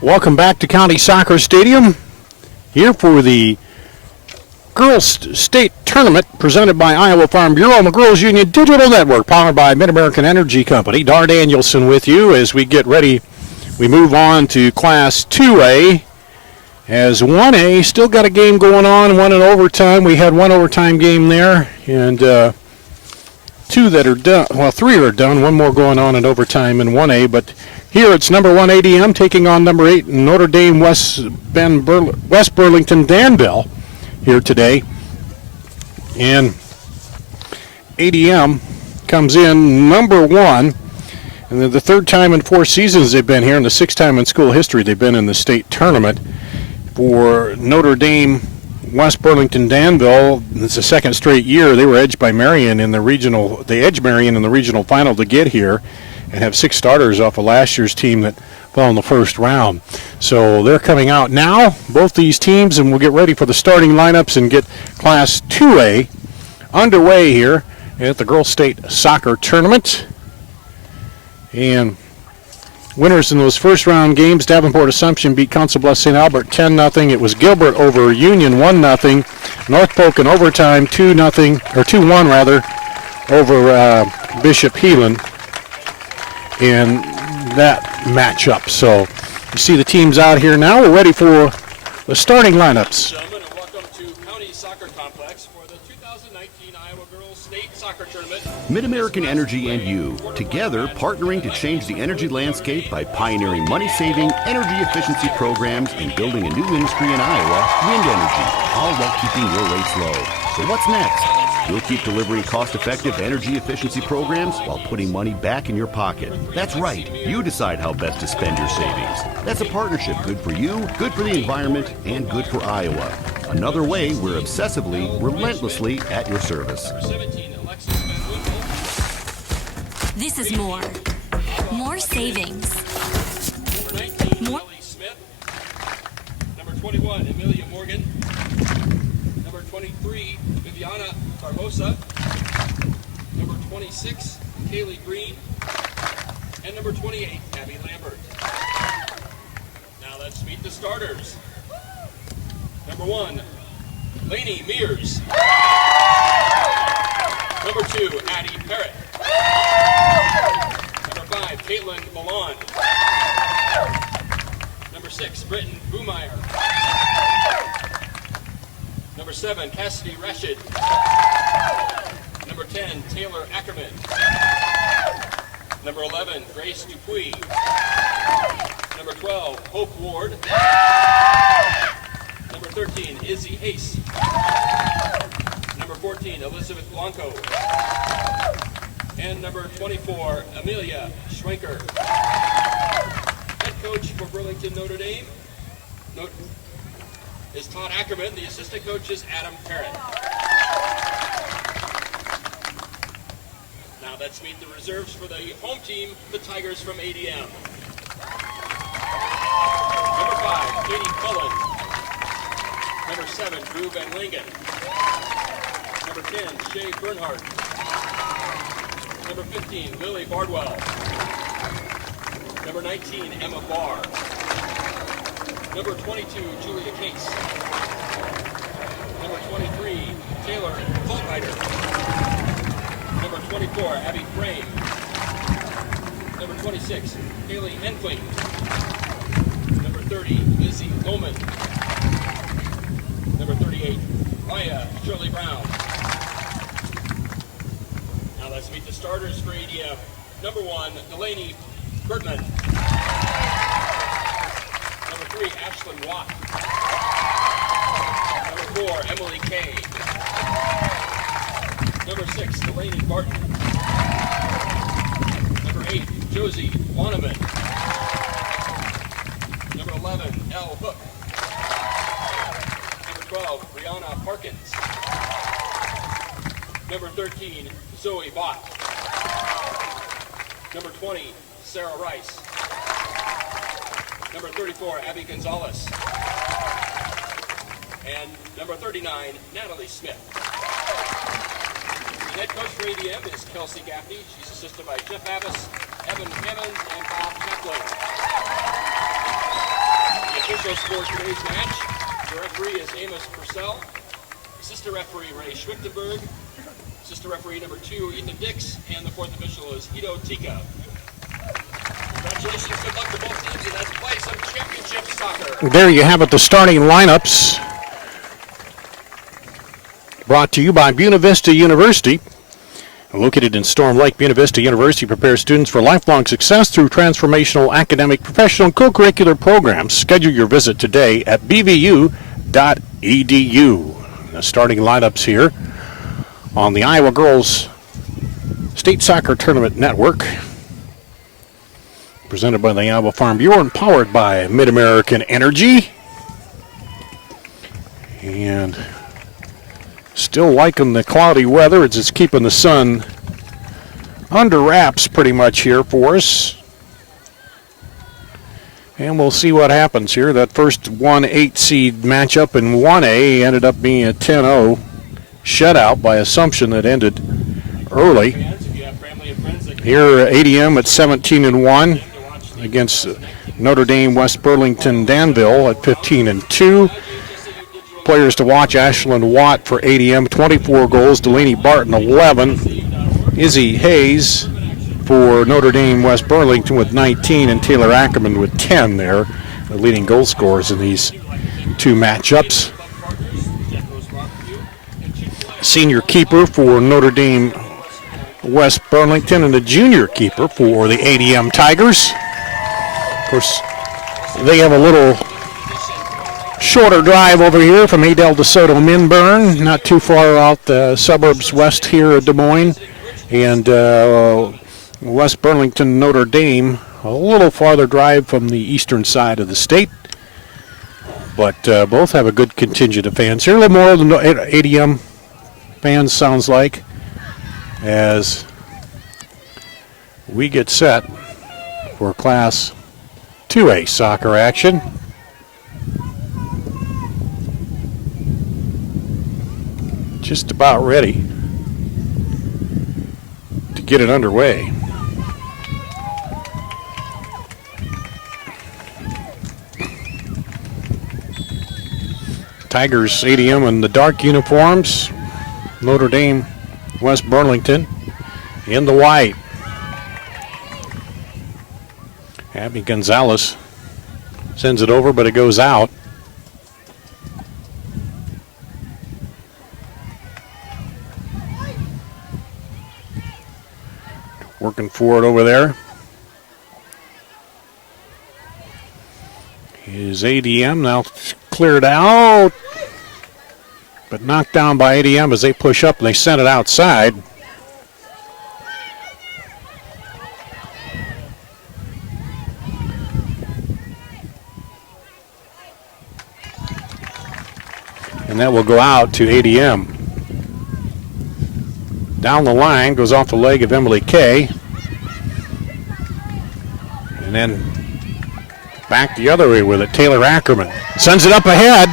Welcome back to County Soccer Stadium, here for the Girls State Tournament presented by Iowa Farm Bureau and the Girls Union Digital Network, powered by Mid-American Energy Company. Dar Danielson with you as we get ready. We move on to Class 2A, as 1A still got a game going on, one in overtime. We had one overtime game there, and two that are done. Well, three are done, one more going on in overtime in 1A, but here it's number 1 ADM taking on number 8 Notre Dame West Burlington Danville here today. And ADM comes in number 1. And the third time in 4 seasons they've been here, and the 6th time in school history they've been in the state tournament. For Notre Dame West Burlington Danville, it's the second straight year they were edged by Marion in the regional. They edged Marion in the regional final to get here, and have 6 starters off of last year's team that fell in the first round. So they're coming out now, both these teams, and we'll get ready for the starting lineups and get Class 2A underway here at the Girls State Soccer Tournament. And winners in those first round games, Davenport Assumption beat Council Bluffs St. Albert 10-0. It was Gilbert over Union 1-0. North Polk in overtime 2-1 rather, over Bishop Heelan in that matchup. So you see the teams out here now. We're ready for the starting lineups. Gentlemen, and welcome to County Soccer Complex for the 2019 Iowa Girls State Soccer Tournament. Mid-American Energy and you, together partnering to change the energy landscape by pioneering money-saving, energy efficiency programs and building a new industry in Iowa, wind energy, all while keeping your rates low. So what's next? We'll keep delivering cost-effective energy efficiency programs while putting money back in your pocket. That's right. You decide how best to spend your savings. That's a partnership good for you, good for the environment, and good for Iowa. Another way we're obsessively, relentlessly at your service. This is more. More savings. Number 19, More. Ellie Smith. Number 21, Amelia Morgan. Number 23, Viviana Barbosa. Number 26, Kaylee Green. And number 28, Abby Lambert. Now let's meet the starters. Number 1, Lainey Mears. Number 2, Addie Parrott. Number 5, Caitlin Milan. Number 6, Britton Bumeyer. Number 7, Cassidy Rashid. Number 10, Taylor Ackerman. Number 11, Grace Dupuy. Number 12, Hope Ward. Number 13, Izzy Hayes. Number 14, Elizabeth Blanco. And number 24, Amelia Schwenker. Head coach for Burlington Notre Dame is Todd Ackerman. The assistant coach is Adam Parrott. Now let's meet the reserves for the home team, the Tigers from ADM. Number 5, Katie Cullen. Number 7, Drew Van Langen. Number 10, Shay Bernhardt. Number 15, Lily Bardwell. Number 19, Emma Barr. Number 22, Julia Case. Number 23, Taylor Fulkrider. Number 24, Abby Frame. Number 26, Haley Enfling. Number 30, Lizzie Goldman. Number 38, Maya Shirley Brown. Now let's meet the starters for ADM. Number 1, Delaney Bertman. Number 3, Ashlyn Watt. Number 4, Emily Kay. Number 6, Delaney Barton. Number 8, Josie Wanneman. Number 11, Elle Hook. Number 12, Brianna Parkins. Number 13, Zoe Bott. Number 20, Sarah Rice. Number 34, Abby Gonzalez. And number 39, Natalie Smith. The head coach for ADM is Kelsey Gaffney. She's assisted by Jeff Abbas, Evan Hammond, and Bob Kaplan. Officials for today's match. The referee is Amos Purcell. Assistant referee Ray Schwichtenberg. Assistant referee number 2, Ethan Dix. And the fourth official is Hito Tika. Congratulations, good luck to both teams, and let's play some championship soccer. There you have it, the starting lineups. Brought to you by Buena Vista University. Located in Storm Lake, Buena Vista University prepares students for lifelong success through transformational academic, professional, and co-curricular programs. Schedule your visit today at bvu.edu. The starting lineups here on the Iowa Girls State Soccer Tournament Network. Presented by the Iowa Farm Bureau and powered by Mid-American Energy. And still liking the cloudy weather. It's just keeping the sun under wraps pretty much here for us. And we'll see what happens here. That first 1-8 seed matchup in 1A ended up being a 10-0 shutout by Assumption that ended early. Here ADM at 17-1 against Notre Dame, West Burlington, Danville at 15-2. Players to watch: Ashlyn Watt for ADM, 24 goals. Delaney Barton, 11. Izzy Hayes for Notre Dame, West Burlington with 19, and Taylor Ackerman with 10 there, the leading goal scorers in these two matchups. Senior keeper for Notre Dame, West Burlington, and the junior keeper for the ADM Tigers. Of course, they have a little shorter drive over here from Adel DeSoto Minburn, not too far out the suburbs west here of Des Moines, and West Burlington, Notre Dame, a little farther drive from the eastern side of the state. But both have a good contingent of fans here. A little more than ADM fans, sounds like, as we get set for Class 2A soccer action. Just about ready to get it underway. Tigers, ADM in the dark uniforms. Notre Dame, West Burlington in the white. Abby Gonzalez sends it over, but it goes out. Working for it over there is ADM, now cleared out, but knocked down by ADM as they push up and they send it outside. And that will go out to ADM. Down the line, goes off the leg of Emily Kay. And then back the other way with it, Taylor Ackerman. Sends it up ahead.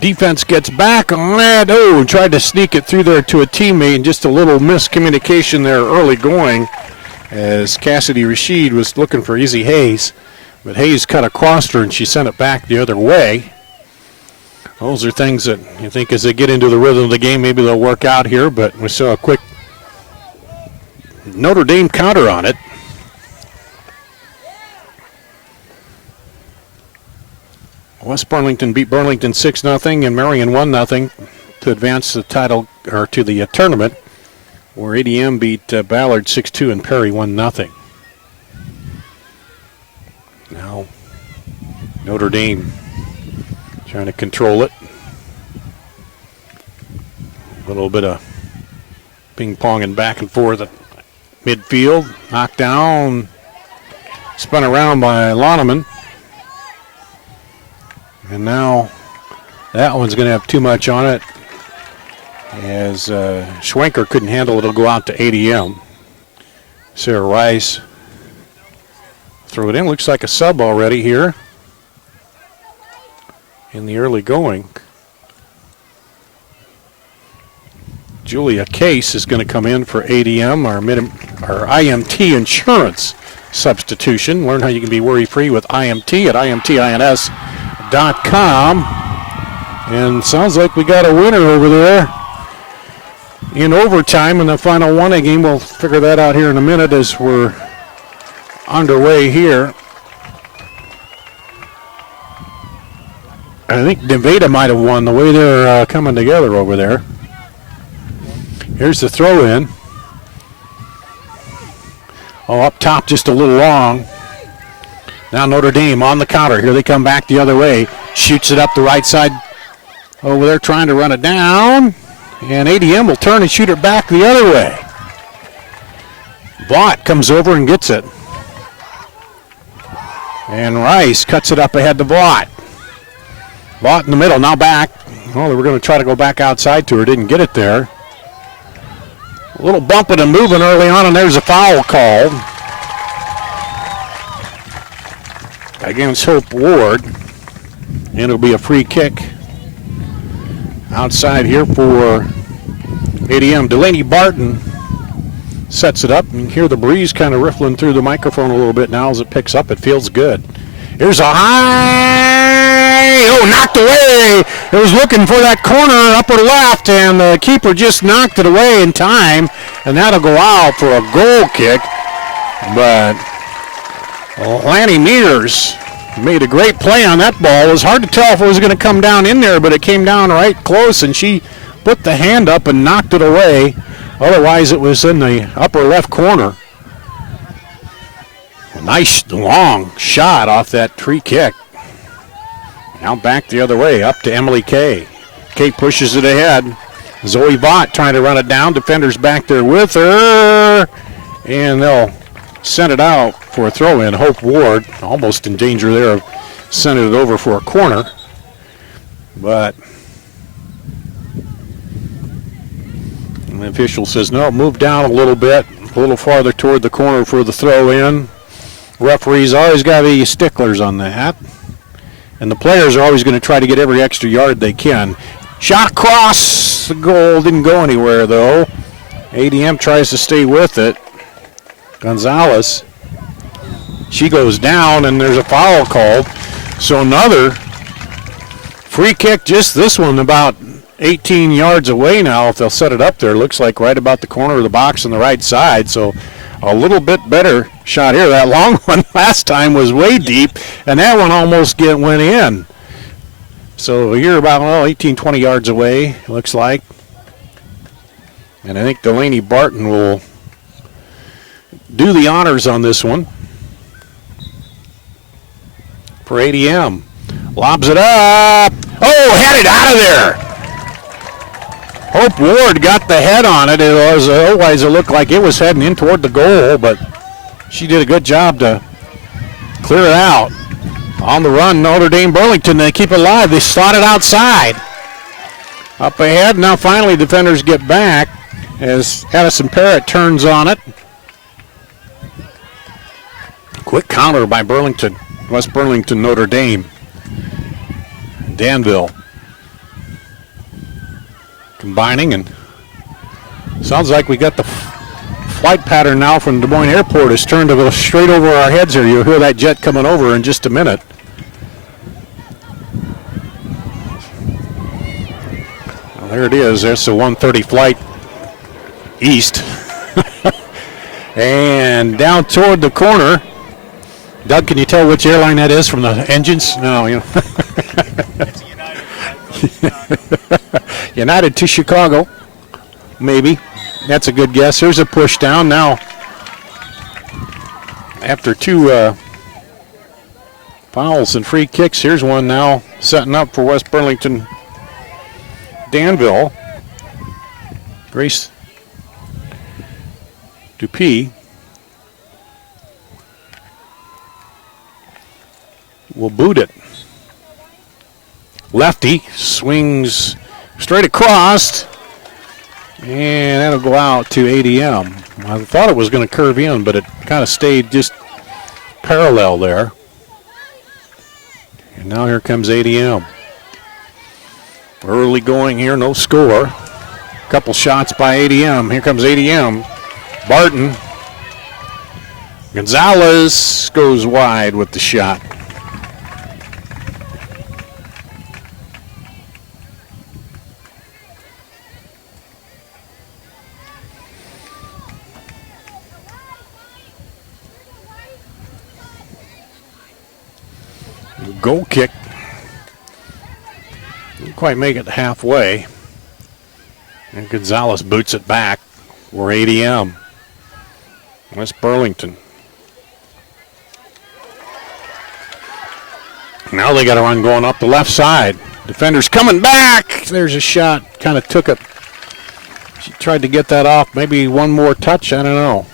Defense gets back on that. Oh, tried to sneak it through there to a teammate, and just a little miscommunication there early going as Cassidy Rashid was looking for Izzy Hayes. But Hayes cut across her and she sent it back the other way. Those are things that you think as they get into the rhythm of the game, maybe they'll work out here, but we saw a quick Notre Dame counter on it. West Burlington beat Burlington 6-0 and Marion 1-0 to advance the title, or to the tournament, where ADM beat Ballard 6-2 and Perry 1-0. Now Notre Dame trying to control it. A little bit of ping-ponging back and forth at midfield. Knocked down, spun around by Loneman. And now that one's going to have too much on it, as Schwenker couldn't handle it. It'll go out to ADM. Sarah Rice throw it in. Looks like a sub already here in the early going. Julia Case is going to come in for ADM, our IMT Insurance. substitution. Learn how you can be worry-free with IMT at imtins.com. And sounds like we got a winner over there in overtime in the final 1A game. We'll figure that out here in a minute as we're underway here. I think Nevada might have won the way they're coming together over there. Here's the throw in. Oh, up top just a little long. Now Notre Dame on the counter. Here they come back the other way. Shoots it up the right side over there trying to run it down. And ADM will turn and shoot it back the other way. Vaught comes over and gets it. And Rice cuts it up ahead to Vaught. Vaught in the middle, now back. Oh, they were going to try to go back outside to her, didn't get it there. A little bumping and moving early on, and there's a foul called against Hope Ward. And it'll be a free kick outside here for ADM. Delaney Barton sets it up. You can hear the breeze kind of riffling through the microphone a little bit now as it picks up. It feels good. Here's a high, knocked away. It was looking for that corner upper left, and the keeper just knocked it away in time, and that'll go out for a goal kick. But Lanny Mears made a great play on that ball. It was hard to tell if it was going to come down in there, but it came down right close, and she put the hand up and knocked it away. Otherwise, it was in the upper left corner. A nice long shot off that free kick. Now back the other way, up to Emily Kay. Kay pushes it ahead. Zoe Vaught trying to run it down. Defenders back there with her. And they'll send it out for a throw-in. Hope Ward almost in danger there of sending it over for a corner. But the official says, no, move down a little bit, a little farther toward the corner for the throw-in. Referees always got to be sticklers on that. And the players are always going to try to get every extra yard they can. Shot across the goal, didn't go anywhere though. ADM tries to stay with it. Gonzalez, she goes down and there's a foul called. So another free kick, just this one about 18 yards away now if they'll set it up there. Looks like right about the corner of the box on the right side. So a little bit better shot here. That long one last time was way deep, and that one almost went in. So you're about 18, 20 yards away, looks like. And I think Delaney Barton will do the honors on this one for ADM. Lobs it up. Oh, had it out of there. Hope Ward got the head on it. Otherwise it looked like it was heading in toward the goal, but she did a good job to clear it out. On the run, Notre Dame Burlington, they keep it alive. They slot it outside. Up ahead, now finally defenders get back as Addison Parrott turns on it. Quick counter by Burlington, West Burlington, Notre Dame. Danville combining, and sounds like we got the flight pattern now from Des Moines Airport is turned a little straight over our heads here. You'll hear that jet coming over in just a minute. Well, there it is. There's the 130 flight east. And down toward the corner. Doug, can you tell which airline that is from the engines? No, you know. It's United. United to Chicago, maybe. That's a good guess. Here's a push down now. After two fouls and free kicks, here's one now setting up for West Burlington Danville. Grace Dupuis will boot it. Lefty swings straight across, and that'll go out to ADM. I thought it was going to curve in, but it kind of stayed just parallel there. And now here comes ADM. Early going here, no score. Couple shots by ADM. Here comes ADM. Barton Gonzalez goes wide with the shot. Goal kick. Didn't quite make it halfway. And Gonzalez boots it back for ADM. West Burlington. Now they got a run going up the left side. Defender's coming back. There's a shot. Kind of took it. She tried to get that off. Maybe one more touch. I don't know.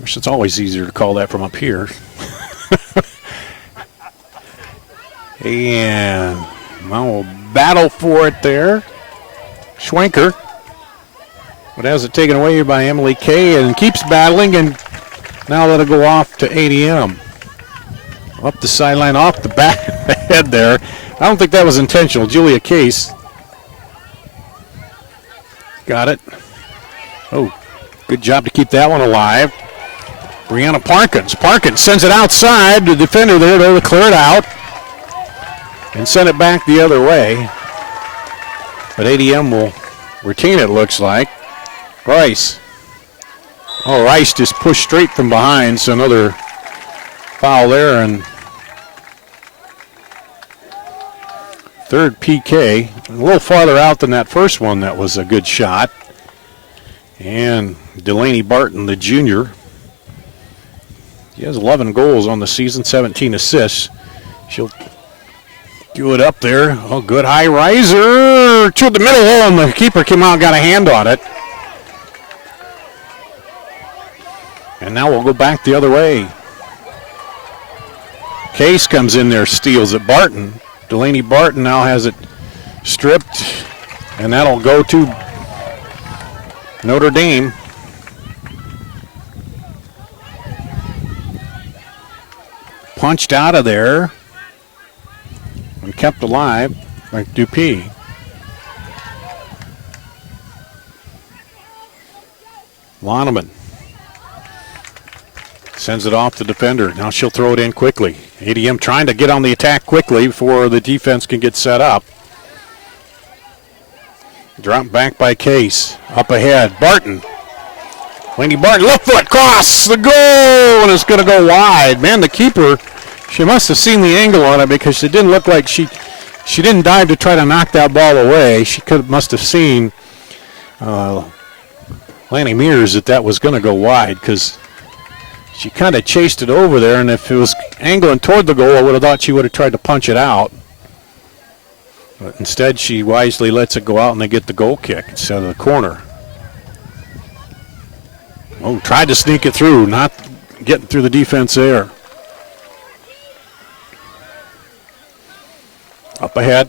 It's always easier to call that from up here. And now we'll battle for it there. Schwenker. But has it taken away by Emily Kay and keeps battling, and now let it go off to ADM. Up the sideline, off the back of the head there. I don't think that was intentional. Julia Case got it. Oh, good job to keep that one alive. Brianna Parkins. Parkins sends it outside. The defender there to clear it out and send it back the other way. But ADM will retain it, looks like. Rice. Oh, Rice just pushed straight from behind, so another foul there. And third PK. A little farther out than that first one. That was a good shot. And Delaney Barton, the junior. She has 11 goals on the season, 17 assists. She'll do it up there. Oh, good high riser to the middle hole, and the keeper came out and got a hand on it. And now we'll go back the other way. Case comes in there, steals it. Barton. Delaney Barton now has it stripped, and that'll go to Notre Dame. Punched out of there and kept alive by Dupuis. Loneman sends it off the defender. Now she'll throw it in quickly. ADM trying to get on the attack quickly before the defense can get set up. Dropped back by Case. Up ahead. Barton. Laney Barton, left foot, cross the goal, and it's going to go wide. Man, the keeper, she must have seen the angle on it because it didn't look like she didn't dive to try to knock that ball away. She must have seen Lanny Mears that was going to go wide because she kind of chased it over there, and if it was angling toward the goal, I would have thought she would have tried to punch it out. But instead, she wisely lets it go out, and they get the goal kick instead of the corner. Oh, tried to sneak it through, not getting through the defense there. Up ahead.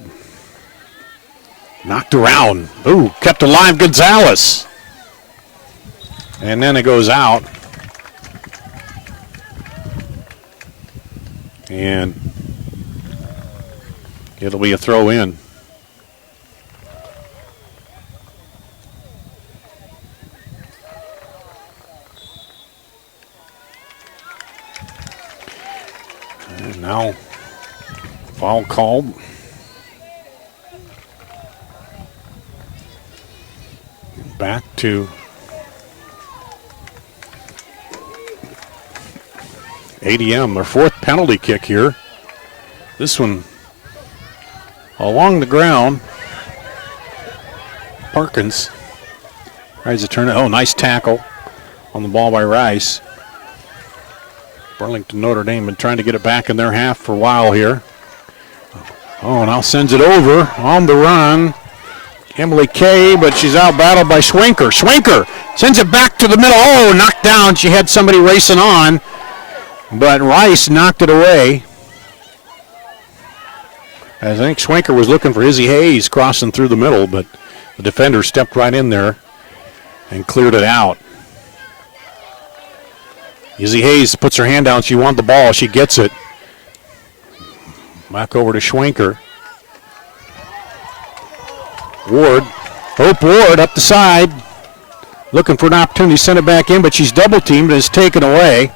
Knocked around. Ooh, kept alive Gonzalez. And then it goes out. And it'll be a throw in. And now foul called. Back to ADM, their fourth penalty kick here. This one along the ground. Parkins tries to turn it. Oh, nice tackle on the ball by Rice. Burlington Notre Dame been trying to get it back in their half for a while here. Oh, now sends it over on the run. Emily Kay, but she's out battled by Schwenker. Schwenker sends it back to the middle. Oh, knocked down. She had somebody racing on, but Rice knocked it away. I think Schwenker was looking for Izzy Hayes crossing through the middle, but the defender stepped right in there and cleared it out. Izzy Hayes puts her hand down. She wanted the ball. She gets it. Back over to Schwenker. Ward. Hope Ward up the side. Looking for an opportunity to send it back in, but she's double teamed and is taken away.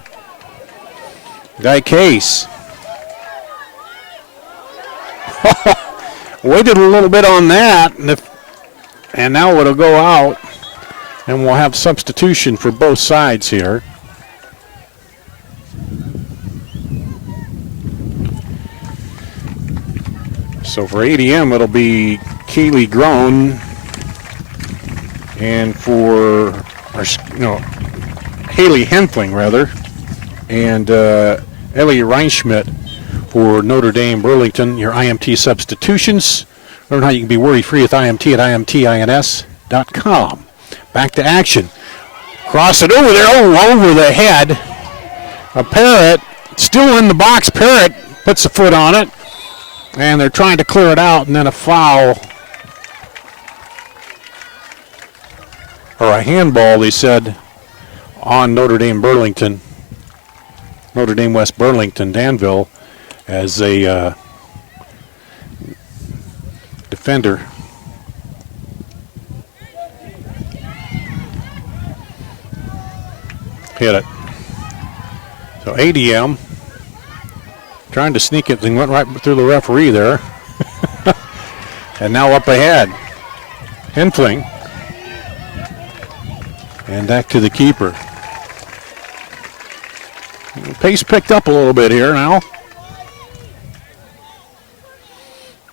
Guy Case. Waited a little bit on that, and now it'll go out, and we'll have substitution for both sides here. So for ADM, it'll be Kaylee Groen, and for Haley Henfling, rather, and Ellie Reinschmidt for Notre Dame Burlington. Your IMT substitutions. Learn how you can be worry-free with IMT at imtins.com. Back to action. Cross it over there, over the head. A Parrott still in the box. Parrott puts a foot on it, and they're trying to clear it out, and then a foul. Or a handball, they said, on Notre Dame Burlington. Notre Dame West Burlington, Danville, as a defender. Hit it. So ADM trying to sneak it and went right through the referee there. And now up ahead. Henfling. And back to the keeper. Pace picked up a little bit here now.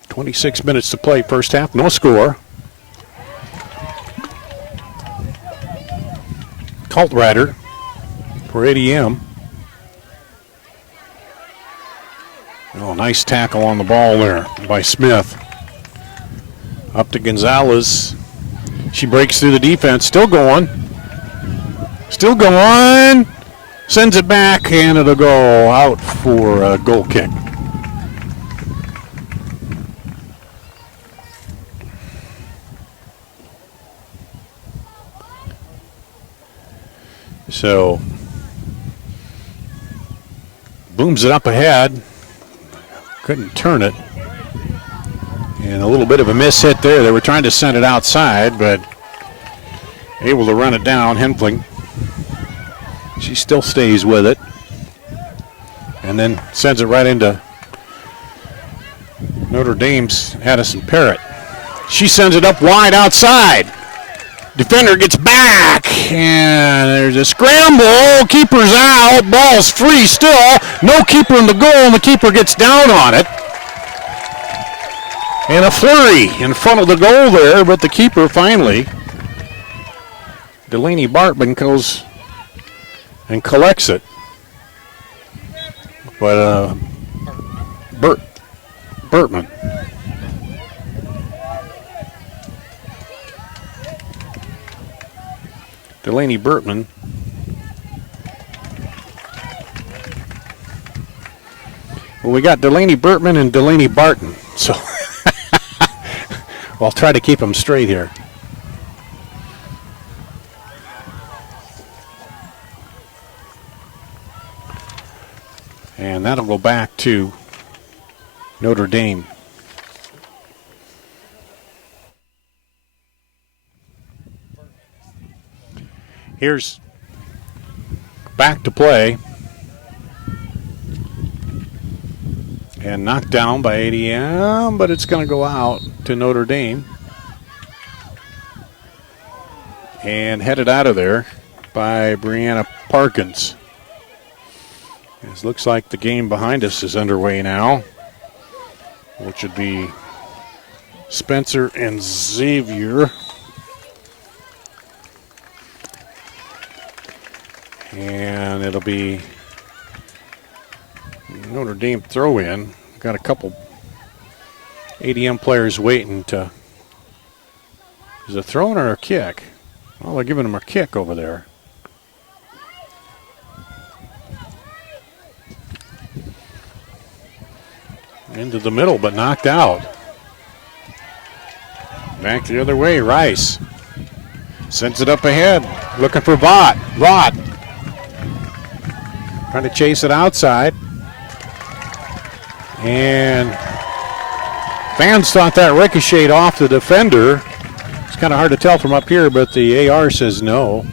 26 minutes to play first half. No score. Cultrider for ADM. Oh, nice tackle on the ball there by Smith. Up to Gonzalez. She breaks through the defense. Still going. Still going. Sends it back, and it'll go out for a goal kick. So, booms it up ahead. Couldn't turn it. And a little bit of a miss hit there. They were trying to send it outside, but able to run it down. Henfling. She still stays with it. And then sends it right into Notre Dame's Addison Parrott. She sends it up wide outside. Defender gets back, and there's a scramble. Keeper's out. Ball's free still. No keeper in the goal, and the keeper gets down on it. And a flurry in front of the goal there, but the keeper finally, Delaney Bartman, goes and collects it. But Burtman. Delaney Burtman. Well, we got Delaney Burtman and Delaney Barton. So I'll try to keep them straight here. And that'll go back to Notre Dame. Here's back to play. And knocked down by ADM, but it's going to go out to Notre Dame. And headed out of there by Brianna Parkins. It looks like the game behind us is underway now, which would be Spencer and Xavier. And it'll be Notre Dame throw in. Got a couple ADM players waiting to. Is it a throw in or a kick? Well, they're giving them a kick over there. Into the middle, but knocked out. Back the other way, Rice. Sends it up ahead, looking for Vaught. Vaught trying to chase it outside. And fans thought that ricocheted off the defender. It's kind of hard to tell from up here, but the AR says no.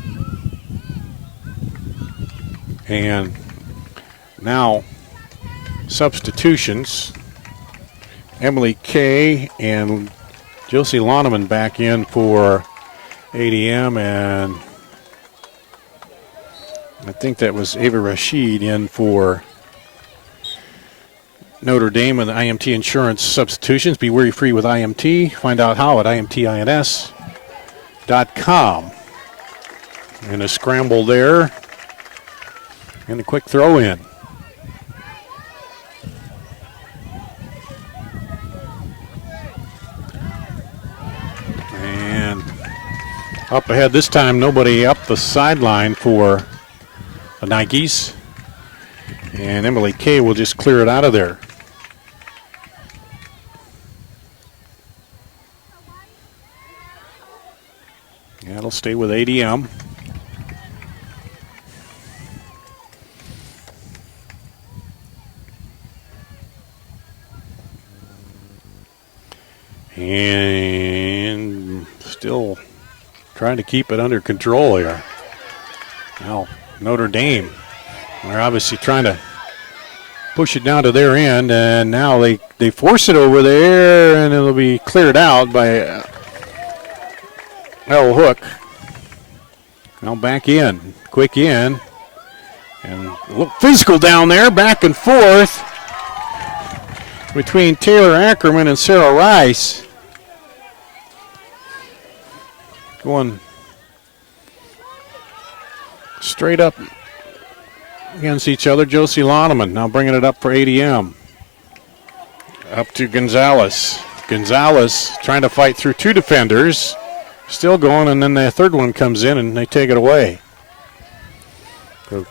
And now substitutions. Emily Kay and Josie Loneman back in for ADM, and I think that was Ava Rashid in for Notre Dame and the IMT Insurance substitutions. Be worry-free with IMT. Find out how at imtins.com. And a scramble there. And a quick throw in. And up ahead this time, nobody up the sideline for the Nikes. And Emily Kay will just clear it out of there. Yeah, it'll stay with ADM. And still trying to keep it under control here. Now, Notre Dame, they're obviously trying to push it down to their end, and now they force it over there, and it'll be cleared out by L. Hook. Now back in, quick in, and a little physical down there, back and forth between Taylor Ackerman and Sarah Rice. Going straight up against each other. Josie Loneman now bringing it up for ADM. Up to Gonzalez. Gonzalez trying to fight through two defenders. Still going, and then the third one comes in and they take it away. So,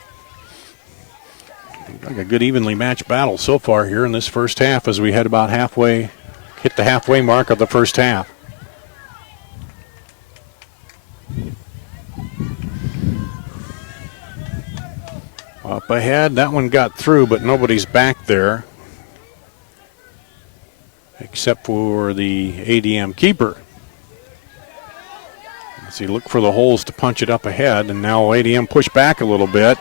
like a good evenly matched battle so far here in this first half as we head about halfway, hit the halfway mark of the first half. Up ahead, that one got through, but nobody's back there except for the ADM keeper. As he looked for the holes to punch it up ahead, and now ADM pushed back a little bit.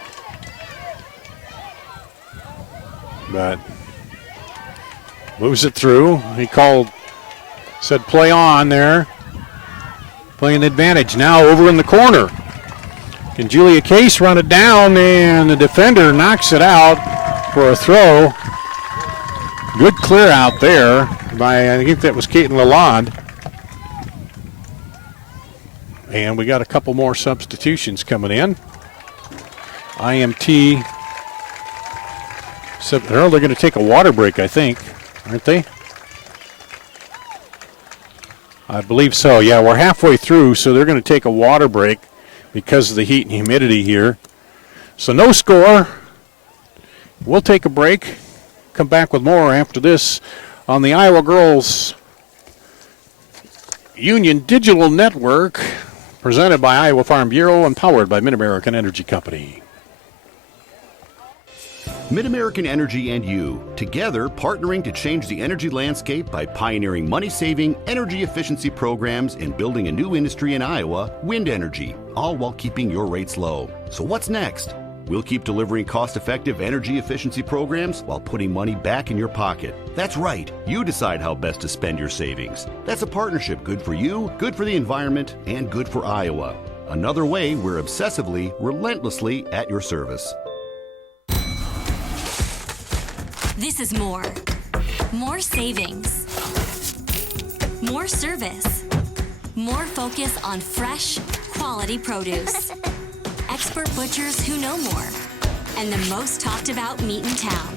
But moves it through. He said play on there. Playing advantage now over in the corner. Can Julia Case run it down, and the defender knocks it out for a throw. Good clear out there by, I think that was Caitlin Lalonde. And we got a couple more substitutions coming in. IMT, they're going to take a water break, I think, aren't they? I believe so. Yeah, we're halfway through, so they're going to take a water break because of the heat and humidity here. So no score. We'll take a break. Come back with more after this on the Iowa Girls Union Digital Network, presented by Iowa Farm Bureau and powered by Mid-American Energy Company. Mid-American Energy and you, together partnering to change the energy landscape by pioneering money-saving, energy efficiency programs and building a new industry in Iowa, wind energy, all while keeping your rates low. So what's next? We'll keep delivering cost-effective energy efficiency programs while putting money back in your pocket. That's right, you decide how best to spend your savings. That's a partnership good for you, good for the environment, and good for Iowa. Another way we're obsessively, relentlessly at your service. This is more. More savings. More service. More focus on fresh, quality produce. Expert butchers who know more. And the most talked about meat in town.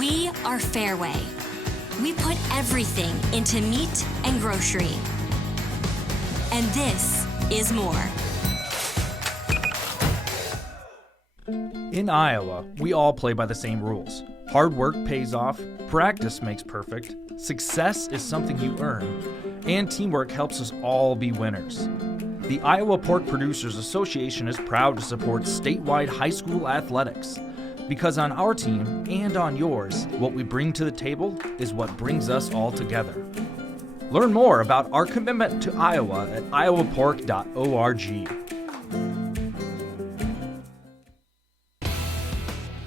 We are Fairway. We put everything into meat and grocery. And this is more. In Iowa, we all play by the same rules. Hard work pays off, practice makes perfect, success is something you earn, and teamwork helps us all be winners. The Iowa Pork Producers Association is proud to support statewide high school athletics, because on our team and on yours, what we bring to the table is what brings us all together. Learn more about our commitment to Iowa at iowapork.org.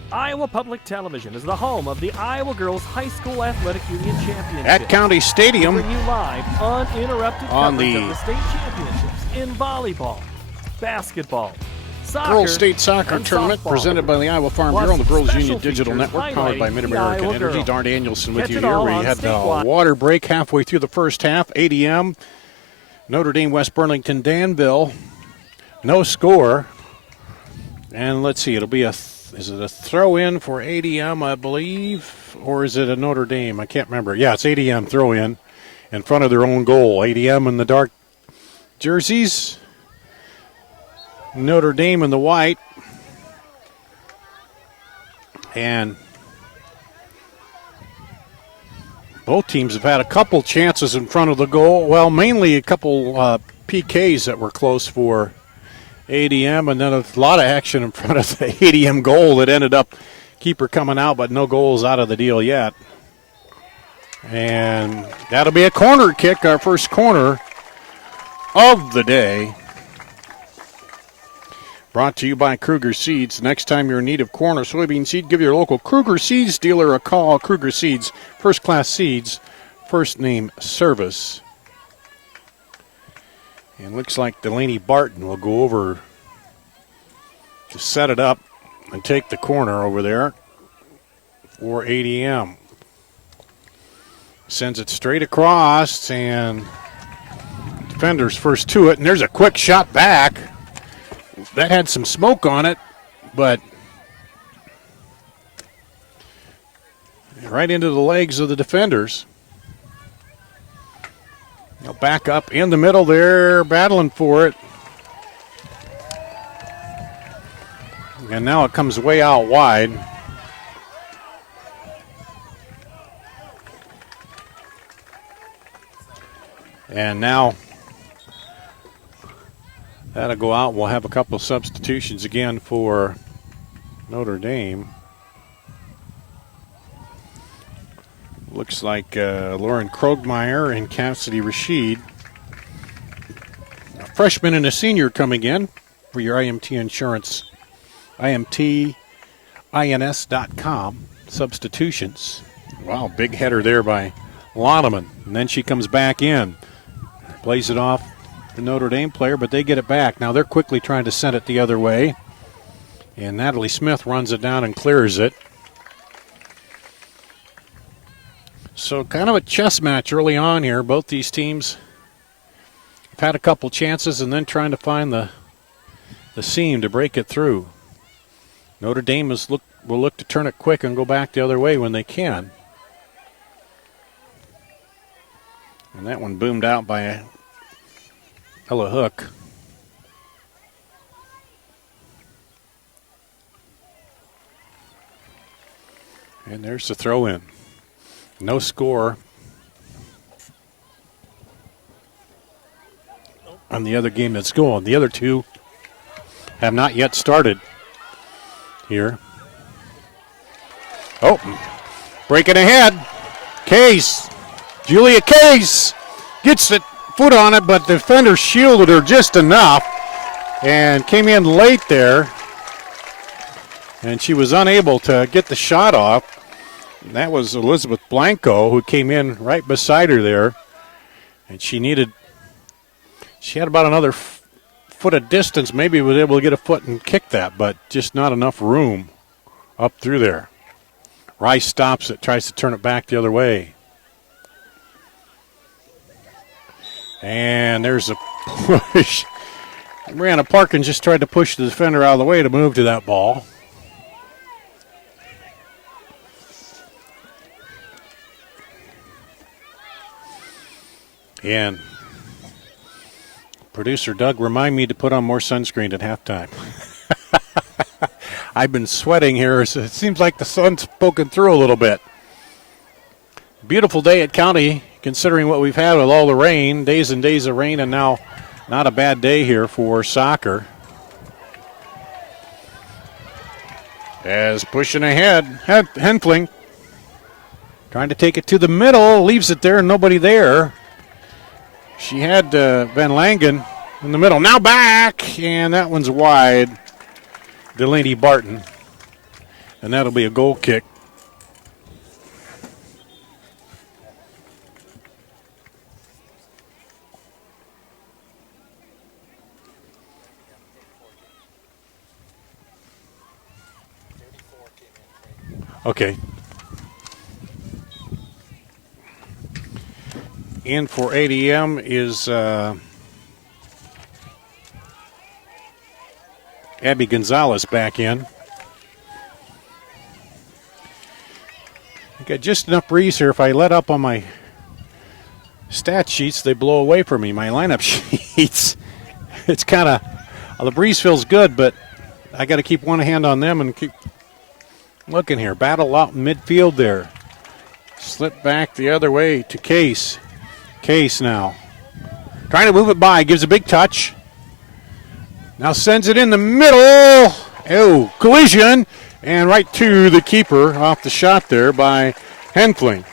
Iowa Public Television is the home of the Iowa Girls High School Athletic Union Championship. At County Stadium, We bring you live, uninterrupted on coverage the of the state championships in volleyball, basketball, soccer, Girls State Soccer and Tournament softball. presented by the Iowa Farm Plus Bureau and the Girls special Union Digital features Network, powered by highlighting Mid-American the Iowa Energy. Girls. Darn Danielson with Catch you it here. all We on had the statewide. water break halfway through the first half. ADM, Notre Dame, West Burlington, Danville. No score. And let's see, it'll be is it a throw-in for ADM, I believe? Or is it a Notre Dame? I can't remember. Yeah, it's ADM throw-in in front of their own goal. ADM in the dark jerseys. Notre Dame in the white. And both teams have had a couple chances in front of the goal. Well, mainly a couple PKs that were close for ADM, and then a lot of action in front of the ADM goal that ended up keeper coming out, but no goals out of the deal yet. And that'll be a corner kick, our first corner of the day. Brought to you by Kruger Seeds. Next time you're in need of corn or soybean seed, give your local Kruger Seeds dealer a call. Kruger Seeds, first-class seeds, first-name service. And looks like Delaney Barton will go over to set it up and take the corner over there for ADM. Sends it straight across, and defender's first to it. And there's a quick shot back. That had some smoke on it, but right into the legs of the defenders. They'll back up in the middle there, battling for it. And now it comes way out wide. And now that'll go out. We'll have a couple of substitutions again for Notre Dame. Looks like Lauren Krogmeyer and Cassidy Rashid. A freshman and a senior coming in for your IMT Insurance. IMTINS.com substitutions. Wow, big header there by Loneman. And then she comes back in. Plays it off the Notre Dame player, but they get it back. Now they're quickly trying to send it the other way. And Natalie Smith runs it down and clears it. So kind of a chess match early on here. Both these teams have had a couple chances and then trying to find the seam to break it through. Notre Dame will look to turn it quick and go back the other way when they can. And that one boomed out by Ella Hook. And there's the throw in. No score on the other game that's going. The other two have not yet started here. Oh, breaking ahead. Case. Julia Case gets the foot on it, but the defender shielded her just enough and came in late there. And she was unable to get the shot off. That was Elizabeth Blanco who came in right beside her there. And she had about another foot of distance. Maybe was able to get a foot and kick that, but just not enough room up through there. Rice stops it, tries to turn it back the other way. And there's a push. Brianna Parkin just tried to push the defender out of the way to move to that ball. And producer Doug, remind me to put on more sunscreen at halftime. I've been sweating here. So it seems like the sun's poking through a little bit. Beautiful day at County, considering what we've had with all the rain, days and days of rain, and now not a bad day here for soccer. As pushing ahead, Henfling trying to take it to the middle, leaves it there, nobody there. She had Van Langen in the middle. Now back, and that one's wide. Delaney Barton. And that'll be a goal kick. Okay. In for ADM is Abby Gonzalez back in. I got just enough breeze here. If I let up on my stat sheets, they blow away from me. My lineup sheets. It's kind of, the breeze feels good, but I got to keep one hand on them and keep looking here. Battle out in midfield there. Slip back the other way to Case. Case now. Trying to move it by. Gives a big touch. Now sends it in the middle. Oh, collision. And right to the keeper off the shot there by Henfling.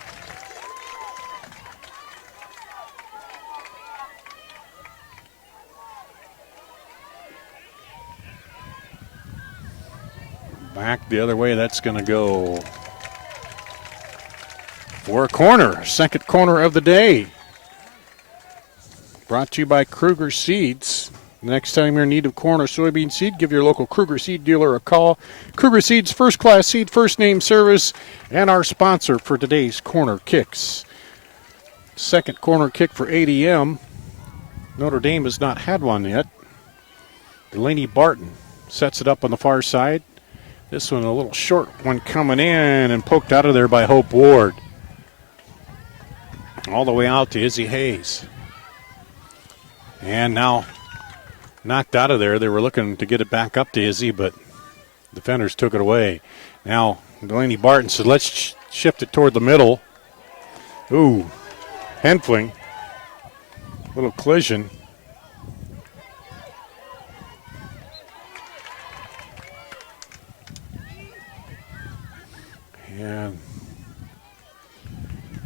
Back the other way, that's going to go for a corner. Second corner of the day. Brought to you by Kruger Seeds. Next time you're in need of corn or soybean seed, give your local Kruger Seed dealer a call. Kruger Seed's first-class seed, first-name service, and our sponsor for today's corner kicks. Second corner kick for ADM. Notre Dame has not had one yet. Delaney Barton sets it up on the far side. This one a little short one coming in and poked out of there by Hope Ward. All the way out to Izzy Hayes. And now knocked out of there. They were looking to get it back up to Izzy, but defenders took it away. Now Delaney Barton said, let's shift it toward the middle. Ooh, Henfling. Little collision. And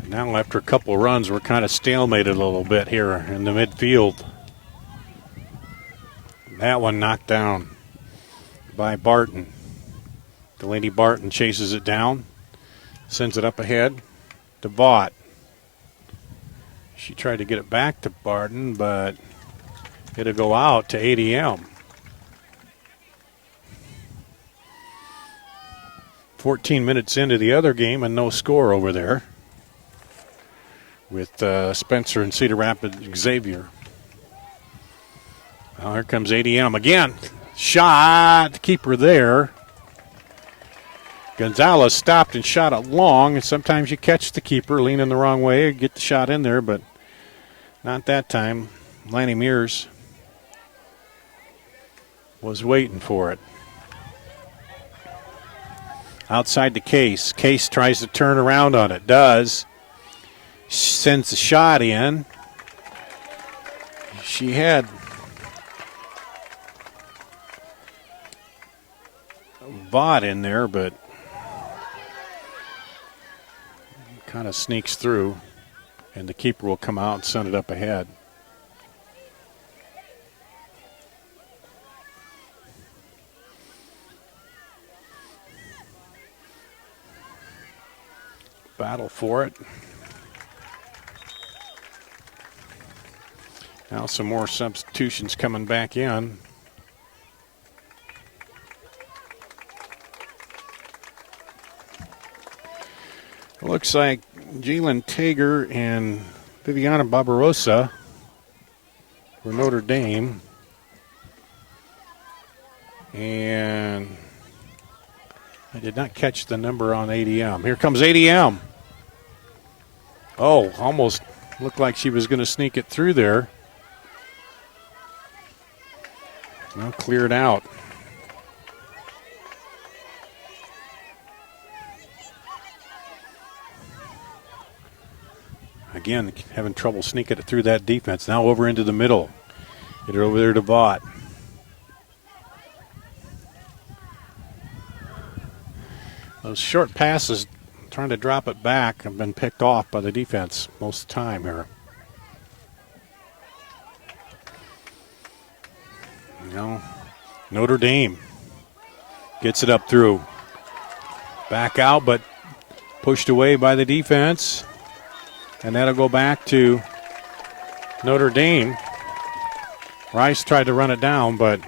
now after a couple of runs, we're kind of stalemated a little bit here in the midfield. That one knocked down by Barton. Delaney Barton chases it down, sends it up ahead to Vaught. She tried to get it back to Barton, but it'll go out to ADM. 14 minutes into the other game and no score over there with Spencer and Cedar Rapids Xavier. Now here comes ADM again. Shot, keeper there. Gonzalez stopped and shot it long, and sometimes you catch the keeper leaning the wrong way, get the shot in there, but not that time. Lanny Mears was waiting for it. Outside the Case. Case tries to turn around on it. Does. Sends the shot in. She had Vaught in there, but kind of sneaks through, and the keeper will come out and send it up ahead. Battle for it. Now some more substitutions coming back in. Looks like Jalen Tager and Viviana Barbarossa for Notre Dame. And I did not catch the number on ADM. Here comes ADM. Oh, almost looked like she was going to sneak it through there. Now cleared out. Again, having trouble sneaking it through that defense. Now over into the middle. Get it over there to Vaught. Those short passes, trying to drop it back, have been picked off by the defense most of the time here. Now, Notre Dame gets it up through. Back out, but pushed away by the defense. And that'll go back to Notre Dame. Rice tried to run it down, but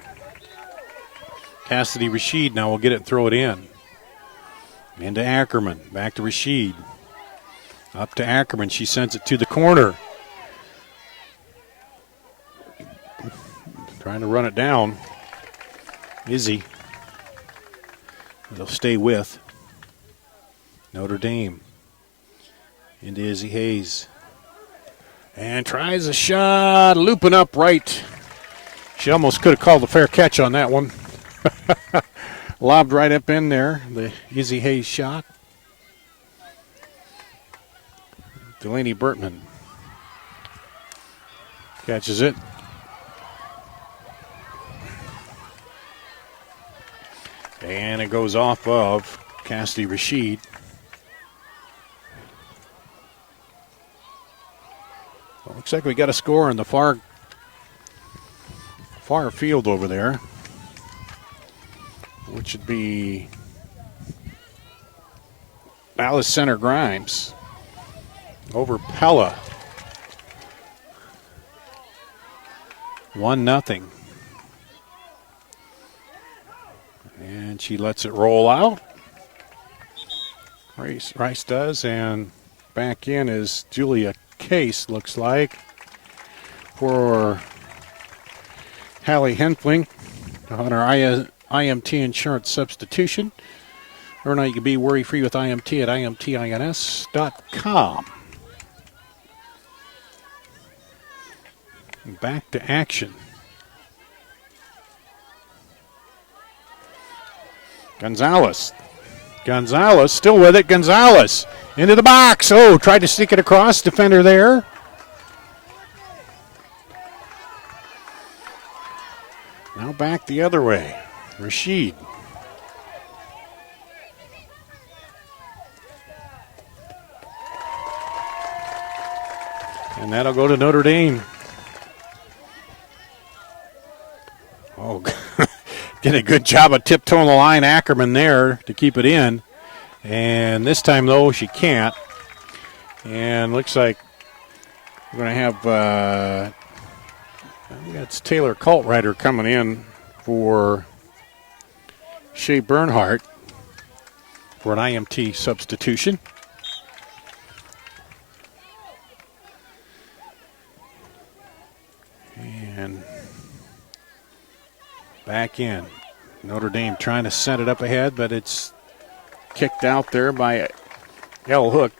Cassidy Rashid now will get it and throw it in. Into Ackerman. Back to Rashid. Up to Ackerman. She sends it to the corner. Trying to run it down. Izzy. It'll stay with Notre Dame. Into Izzy Hayes. And tries a shot. Looping up right. She almost could have called a fair catch on that one. Lobbed right up in there. The Izzy Hayes shot. Delaney Burtman catches it. And it goes off of Cassidy Rashid. Well, looks like we got a score in the far field over there, which would be Alice Center Grimes over Pella. 1-0. And she lets it roll out. Rice does, and back in is Julia Case, looks like, for Hallie Henfling on our IMT insurance substitution. Or now you can be worry-free with IMT at imtins.com. Back to action. Gonzalez still with it. Gonzalez into the box. Oh, tried to stick it across. Defender there. Now back the other way. Rashid. And that'll go to Notre Dame. Oh, did a good job of tiptoeing the line. Ackerman there to keep it in. And this time, though, she can't. And looks like we're going to have, I think that's Taylor Cultrider coming in for Shea Bernhardt for an IMT substitution. And back in. Notre Dame trying to set it up ahead, but it's kicked out there by Ella Hook.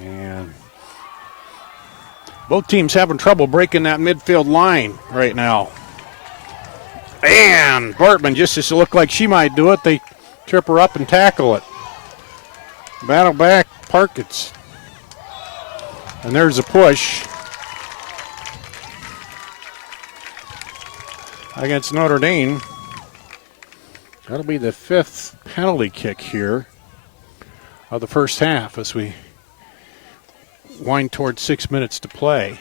And both teams having trouble breaking that midfield line right now. And Bartman, just as it looked like she might do it, they trip her up and tackle it. Battle back, Parkins. And there's a push against Notre Dame. That'll be the 5th penalty kick here of the first half as we wind towards 6 minutes to play.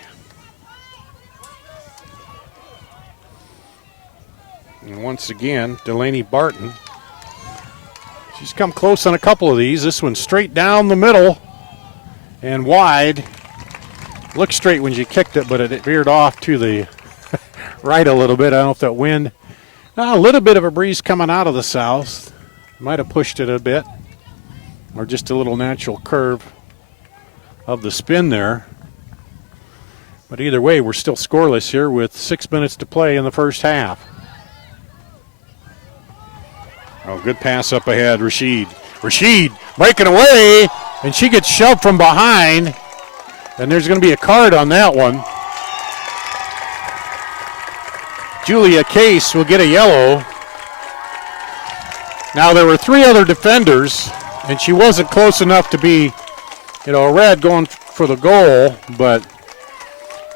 And once again, Delaney Barton. She's come close on a couple of these. This one's straight down the middle and wide. Looked straight when she kicked it, but it veered off to the right a little bit. I don't know if that wind. A little bit of a breeze coming out of the south. Might have pushed it a bit. Or just a little natural curve of the spin there. But either way, we're still scoreless here with 6 minutes to play in the first half. Oh, good pass up ahead, Rashid. Rashid breaking away, and she gets shoved from behind. And there's going to be a card on that one. Julia Case will get a yellow. Now, there were 3 other defenders, and she wasn't close enough to be, a red going for the goal, but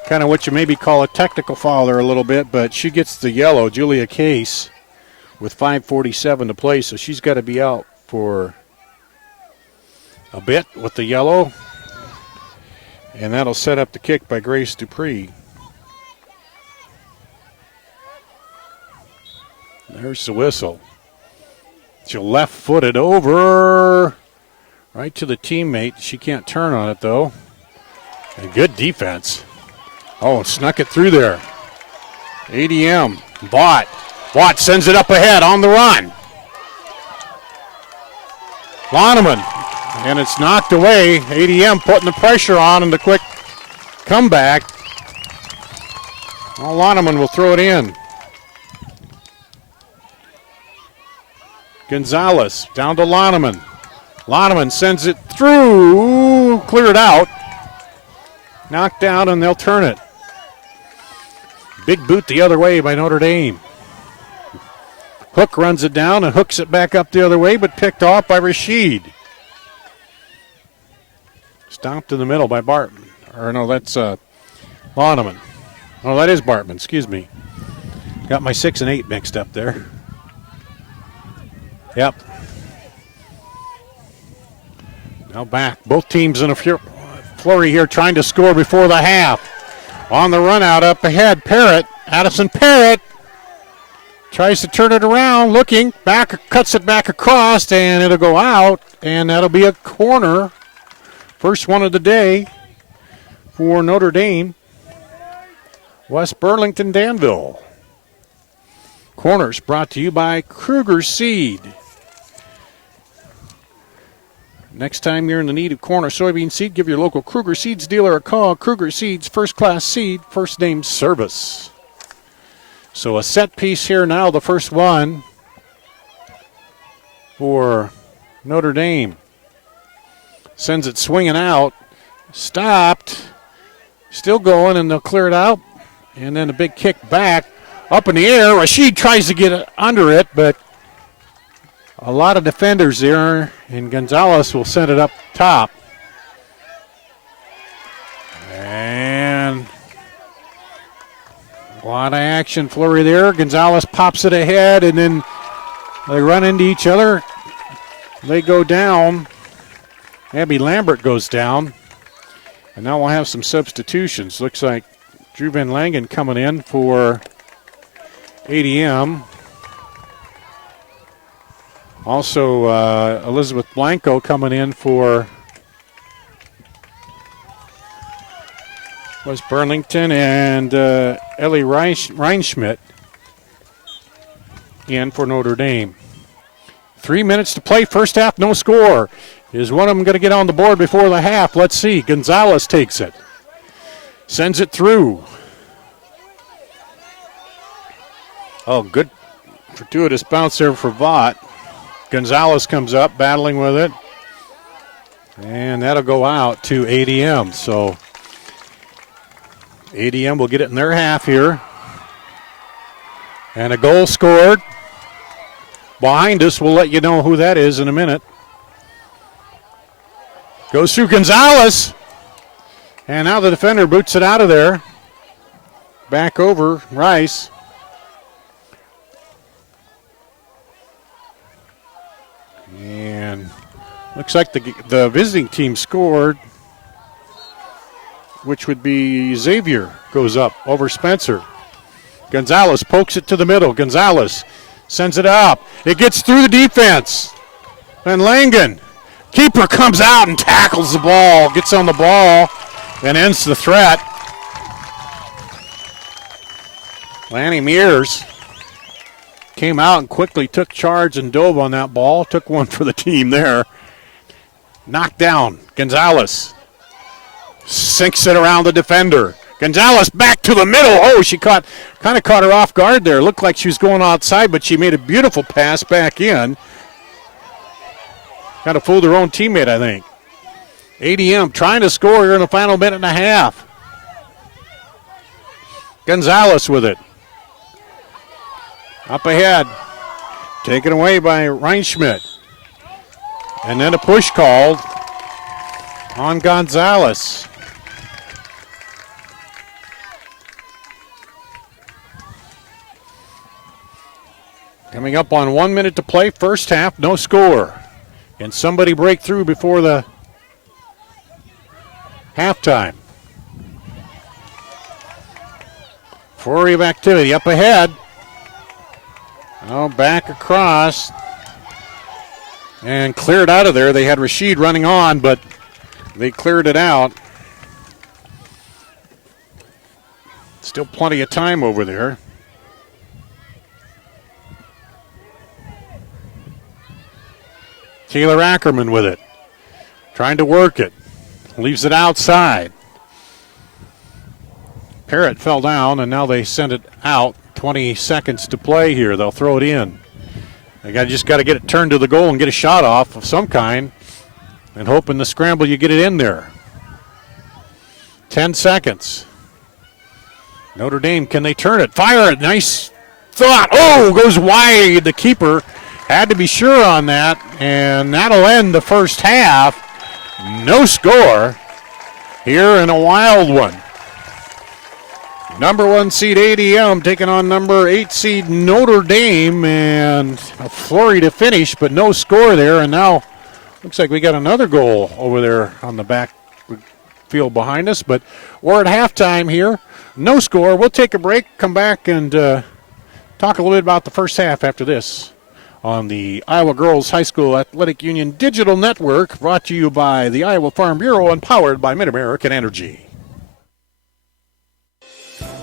kind of what you maybe call a technical foul there a little bit, but she gets the yellow, Julia Case, with 5:47 to play, so she's got to be out for a bit with the yellow. And that'll set up the kick by Grace Dupree. There's the whistle. She'll left-footed over right to the teammate. She can't turn on it, though. And good defense. Oh, snuck it through there. ADM. Bott sends it up ahead on the run. Loneman. And it's knocked away. ADM putting the pressure on and the quick comeback. Well, Loneman will throw it in. Gonzalez down to Loneman. Loneman sends it through. Cleared out. Knocked down, and they'll turn it. Big boot the other way by Notre Dame. Hook runs it down and hooks it back up the other way, but picked off by Rashid. Stopped in the middle by Bartman. Or no, that's Loneman. Oh, that is Bartman, excuse me. Got my 6 and 8 mixed up there. Yep. Now back. Both teams in a flurry here trying to score before the half. On the run out up ahead, Addison Parrott tries to turn it around, looking, back, cuts it back across, and it'll go out, and that'll be a corner. First one of the day for Notre Dame. West Burlington, Danville. Corners brought to you by Kruger Seed. Next time you're in the need of corn or soybean seed, give your local Kruger Seeds dealer a call. Kruger Seeds, first-class seed, first-name service. So a set piece here now, the first one for Notre Dame. Sends it swinging out. Stopped. Still going, and they'll clear it out. And then a big kick back. Up in the air. Rashid tries to get under it, but a lot of defenders there, and Gonzalez will send it up top. And a lot of action flurry there. Gonzalez pops it ahead, and then they run into each other. They go down. Abby Lambert goes down. And now we'll have some substitutions. Looks like Drew Van Langen coming in for ADM. Also, Elizabeth Blanco coming in for West Burlington, and Ellie Reinschmidt in for Notre Dame. 3 minutes to play, first half, no score. Is one of them going to get on the board before the half? Let's see. Gonzalez takes it. Sends it through. Oh, good fortuitous bounce there for Vaught. Gonzalez comes up, battling with it. And that'll go out to ADM. So ADM will get it in their half here. And a goal scored. Behind us, we'll let you know who that is in a minute. Goes through Gonzalez. And now the defender boots it out of there. Back over Rice. And looks like the visiting team scored, which would be Xavier goes up over Spencer. Gonzalez pokes it to the middle. Gonzalez sends it up. It gets through the defense. Van Langen. Keeper comes out and tackles the ball, gets on the ball, and ends the threat. Lanny Mears came out and quickly took charge and dove on that ball. Took one for the team there. Knocked down. Gonzalez sinks it around the defender. Gonzalez back to the middle. Oh, she kind of caught her off guard there. Looked like she was going outside, but she made a beautiful pass back in. Kind of fooled her own teammate, I think. ADM trying to score here in the final minute and a half. Gonzalez with it. Up ahead. Taken away by Reinschmidt. And then a push called on Gonzalez. Coming up on 1 minute to play, first half, no score. Can somebody break through before the halftime. Flurry of activity up ahead. Oh, back across. And cleared out of there. They had Rashid running on, but they cleared it out. Still plenty of time over there. Taylor Ackerman with it. Trying to work it. Leaves it outside. Parrott fell down, and now they send it out. 20 seconds to play here. They'll throw it in. They just got to get it turned to the goal and get a shot off of some kind, and hope in the scramble you get it in there. 10 seconds. Notre Dame, can they turn it? Fire it. Nice thought. Oh, goes wide. The keeper had to be sure on that, and that'll end the first half. No score here in a wild one. Number 1 seed ADM taking on number 8 seed Notre Dame, and a flurry to finish, but no score there. And now looks like we got another goal over there on the back field behind us, but we're at halftime here. No score. We'll take a break, come back, and talk a little bit about the first half after this on the Iowa Girls High School Athletic Union Digital Network, brought to you by the Iowa Farm Bureau and powered by Mid-American Energy.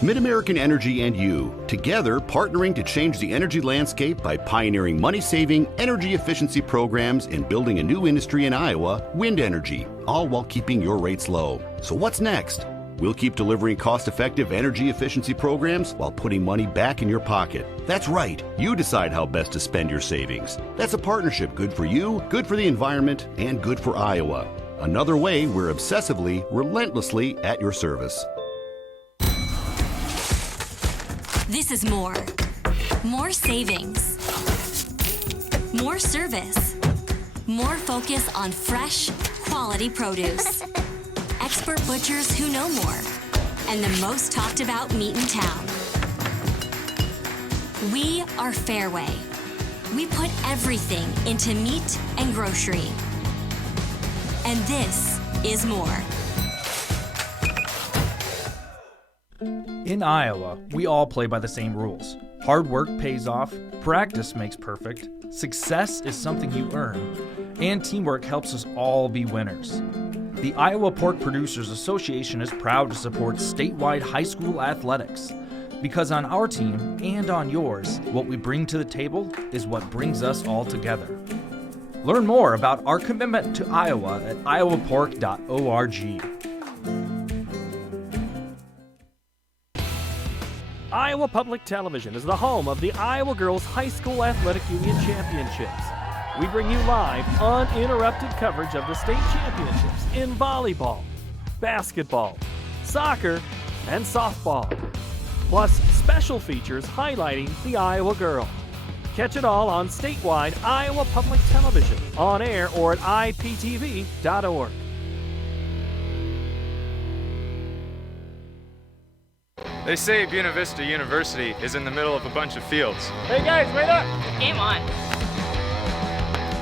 Mid-American Energy and you, together partnering to change the energy landscape by pioneering money-saving, energy efficiency programs and building a new industry in Iowa, wind energy, all while keeping your rates low. So what's next? We'll keep delivering cost-effective energy efficiency programs while putting money back in your pocket. That's right. You decide how best to spend your savings. That's a partnership good for you, good for the environment, and good for Iowa. Another way we're obsessively, relentlessly at your service. This is more. More savings. More service. More focus on fresh, quality produce. Expert butchers who know more. And the most talked about meat in town. We are Fairway. We put everything into meat and grocery. And this is more. In Iowa, we all play by the same rules. Hard work pays off, practice makes perfect, success is something you earn, and teamwork helps us all be winners. The Iowa Pork Producers Association is proud to support statewide high school athletics, because on our team and on yours, what we bring to the table is what brings us all together. Learn more about our commitment to Iowa at iowapork.org. Iowa Public Television is the home of the Iowa Girls High School Athletic Union Championships. We bring you live, uninterrupted coverage of the state championships in volleyball, basketball, soccer, and softball. Plus, special features highlighting the Iowa girl. Catch it all on statewide Iowa Public Television, on air or at iptv.org. They say Buena Vista University is in the middle of a bunch of fields. Hey guys, wait up! Game on.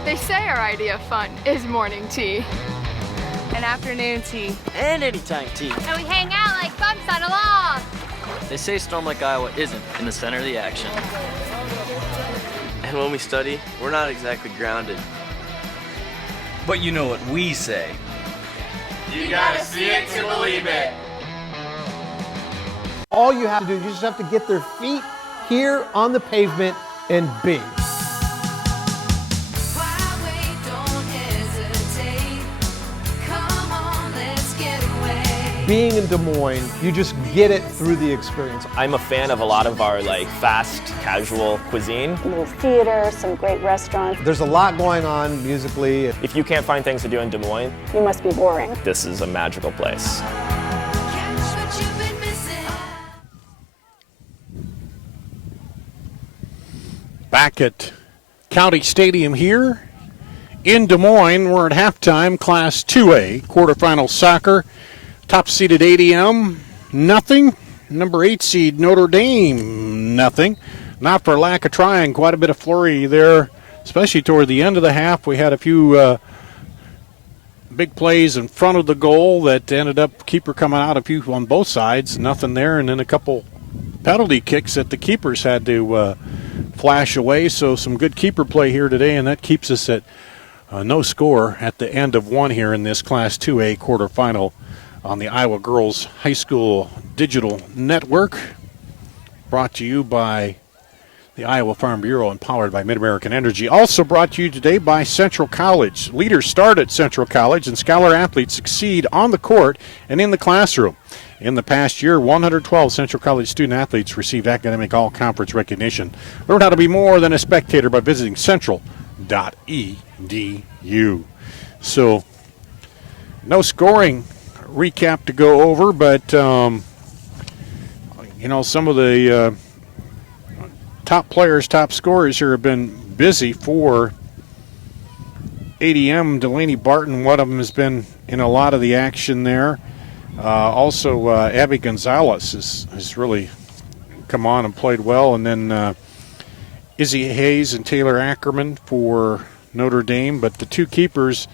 They say our idea of fun is morning tea. And afternoon tea. And anytime tea. And we hang out like bumps on a log. They say Storm Lake, Iowa isn't in the center of the action. And when we study, we're not exactly grounded. But you know what we say. You gotta see it to believe it. All you have to do is you just have to get their feet here on the pavement and be. Being in Des Moines, you just get it through the experience. I'm a fan of a lot of our fast, casual cuisine. A little theater, some great restaurants. There's a lot going on musically. If you can't find things to do in Des Moines, you must be boring. This is a magical place. Back at County Stadium here in Des Moines, we're at halftime, Class 2A, quarterfinal soccer. Top-seeded ADM, nothing. Number 8 seed Notre Dame, nothing. Not for lack of trying, quite a bit of flurry there, especially toward the end of the half. We had a few big plays in front of the goal that ended up keeper coming out a few on both sides, nothing there, and then a couple penalty kicks that the keepers had to flash away. So some good keeper play here today, and that keeps us at no score at the end of one here in this Class 2A quarterfinal on the Iowa Girls High School Digital Network, brought to you by the Iowa Farm Bureau and powered by Mid-American Energy. Also brought to you today by Central College. Leaders start at Central College, and scholar athletes succeed on the court and in the classroom. In the past year, 112 Central College student athletes received academic all-conference recognition. Learn how to be more than a spectator by visiting central.edu. So, no scoring recap to go over, but, some of the top players, top scorers here have been busy for ADM. Delaney Barton, one of them, has been in a lot of the action there. Also, Abby Gonzalez has really come on and played well. And then Izzy Hayes and Taylor Ackerman for Notre Dame. But the two keepers,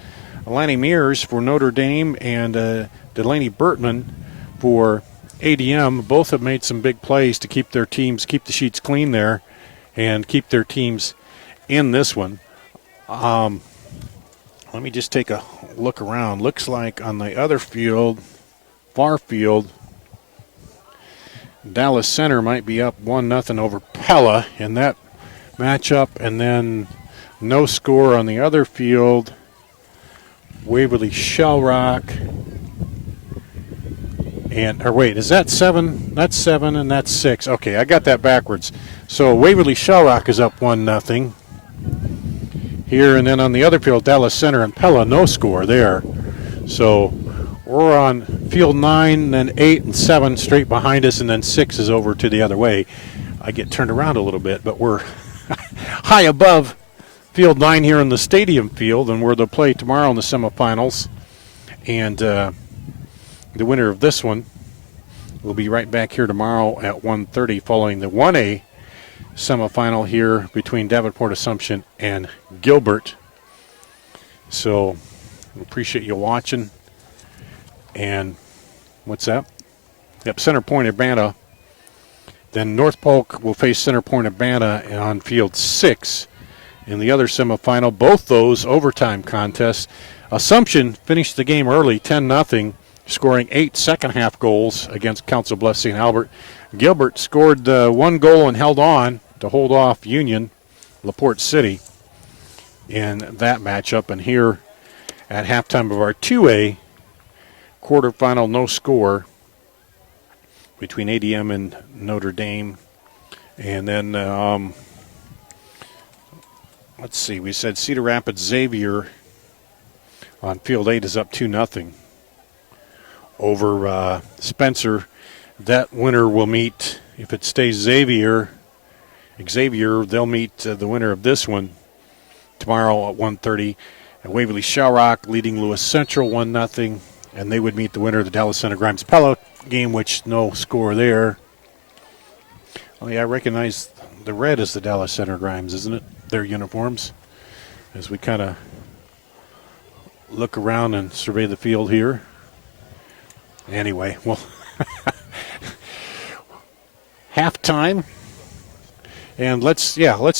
Alani Mears for Notre Dame and Delaney Burtman for ADM, both have made some big plays to keep their teams, keep the sheets clean there, and keep their teams in this one. Let me just take a look around. Looks like on the other field, far field, Dallas Center might be up 1-0 over Pella in that matchup, and then no score on the other field. Waverly Shell Rock. Is that 7? That's 7 and that's 6. Okay, I got that backwards. So Waverly Shell Rock is up 1-0 here, and then on the other field, Dallas Center and Pella, no score there. So we're on field 9, then 8 and 7 straight behind us, and then 6 is over to the other way. I get turned around a little bit, but we're high above field 9 here in the stadium field, and where they'll play tomorrow in the semifinals. And the winner of this one will be right back here tomorrow at 1:30 following the 1A semifinal here between Davenport Assumption and Gilbert. So appreciate you watching. And what's that? Yep, Center Point Urbana. Then North Polk will face Center Point Urbana on field 6 in the other semifinal. Both those overtime contests. Assumption finished the game early, 10-0. Scoring 8 second-half goals against Council Bluffs St. Albert. Gilbert scored 1 goal and held on to hold off Union, LaPorte City, in that matchup. And here at halftime of our 2A quarterfinal, no score between ADM and Notre Dame. And then, let's see, we said Cedar Rapids Xavier on field 8 is up 2-0. Over Spencer. That winner will meet, if it stays Xavier, they'll meet the winner of this one tomorrow at 1:30. And Waverly Shell Rock leading Lewis Central 1-0, and they would meet the winner of the Dallas Center Grimes Pella game, which no score there. Oh yeah, I recognize the red as the Dallas Center Grimes, isn't it? Their uniforms. As we kind of look around and survey the field here. Anyway, well, halftime, and let's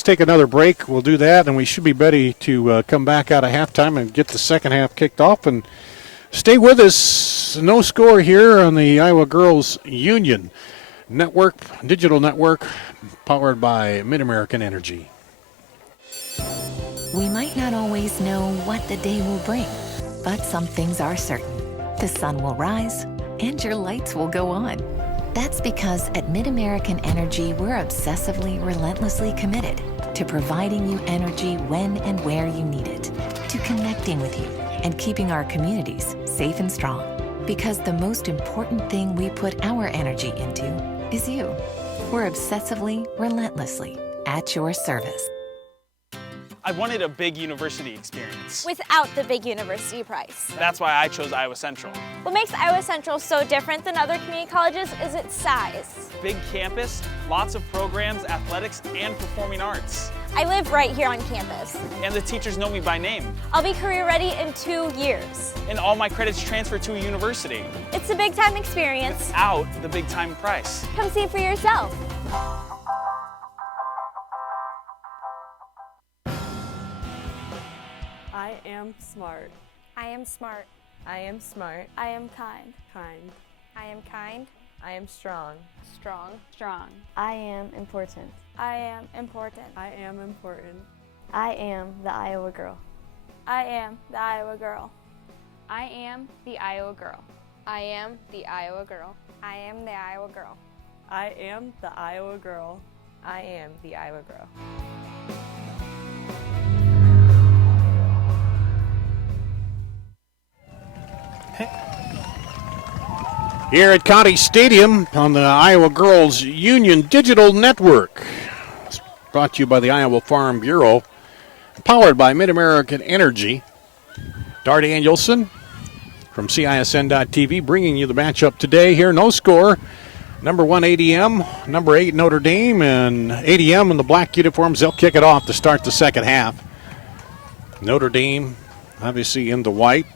take another break. We'll do that, and we should be ready to come back out of halftime and get the second half kicked off. And stay with us. No score here on the Iowa Girls Union Network, digital network, powered by Mid-American Energy. We might not always know what the day will bring, but some things are certain. The sun will rise, and your lights will go on. That's because at Mid-American Energy, we're obsessively, relentlessly committed to providing you energy when and where you need it, to connecting with you and keeping our communities safe and strong. Because the most important thing we put our energy into is you. We're obsessively, relentlessly at your service. I wanted a big university experience. Without the big university price. That's why I chose Iowa Central. What makes Iowa Central so different than other community colleges is its size. Big campus, lots of programs, athletics, and performing arts. I live right here on campus. And the teachers know me by name. I'll be career ready in 2 years. And all my credits transfer to a university. It's a big time experience. Without the big time price. Come see it for yourself. I am smart. I am smart. I am smart. I am kind. Kind. I am kind. I am strong. Strong. Strong. I am important. I am important. I am important. I am the Iowa girl. I am the Iowa girl. I am the Iowa girl. I am the Iowa girl. I am the Iowa girl. I am the Iowa girl. I am the Iowa girl. Here at County Stadium on the Iowa Girls Union Digital Network. It's brought to you by the Iowa Farm Bureau, powered by Mid-American Energy. Dart Danielson from CISN.TV bringing you the matchup today. Here, no score. Number 1 ADM, number 8 Notre Dame, and ADM in the black uniforms. They'll kick it off to start the second half. Notre Dame obviously in the white.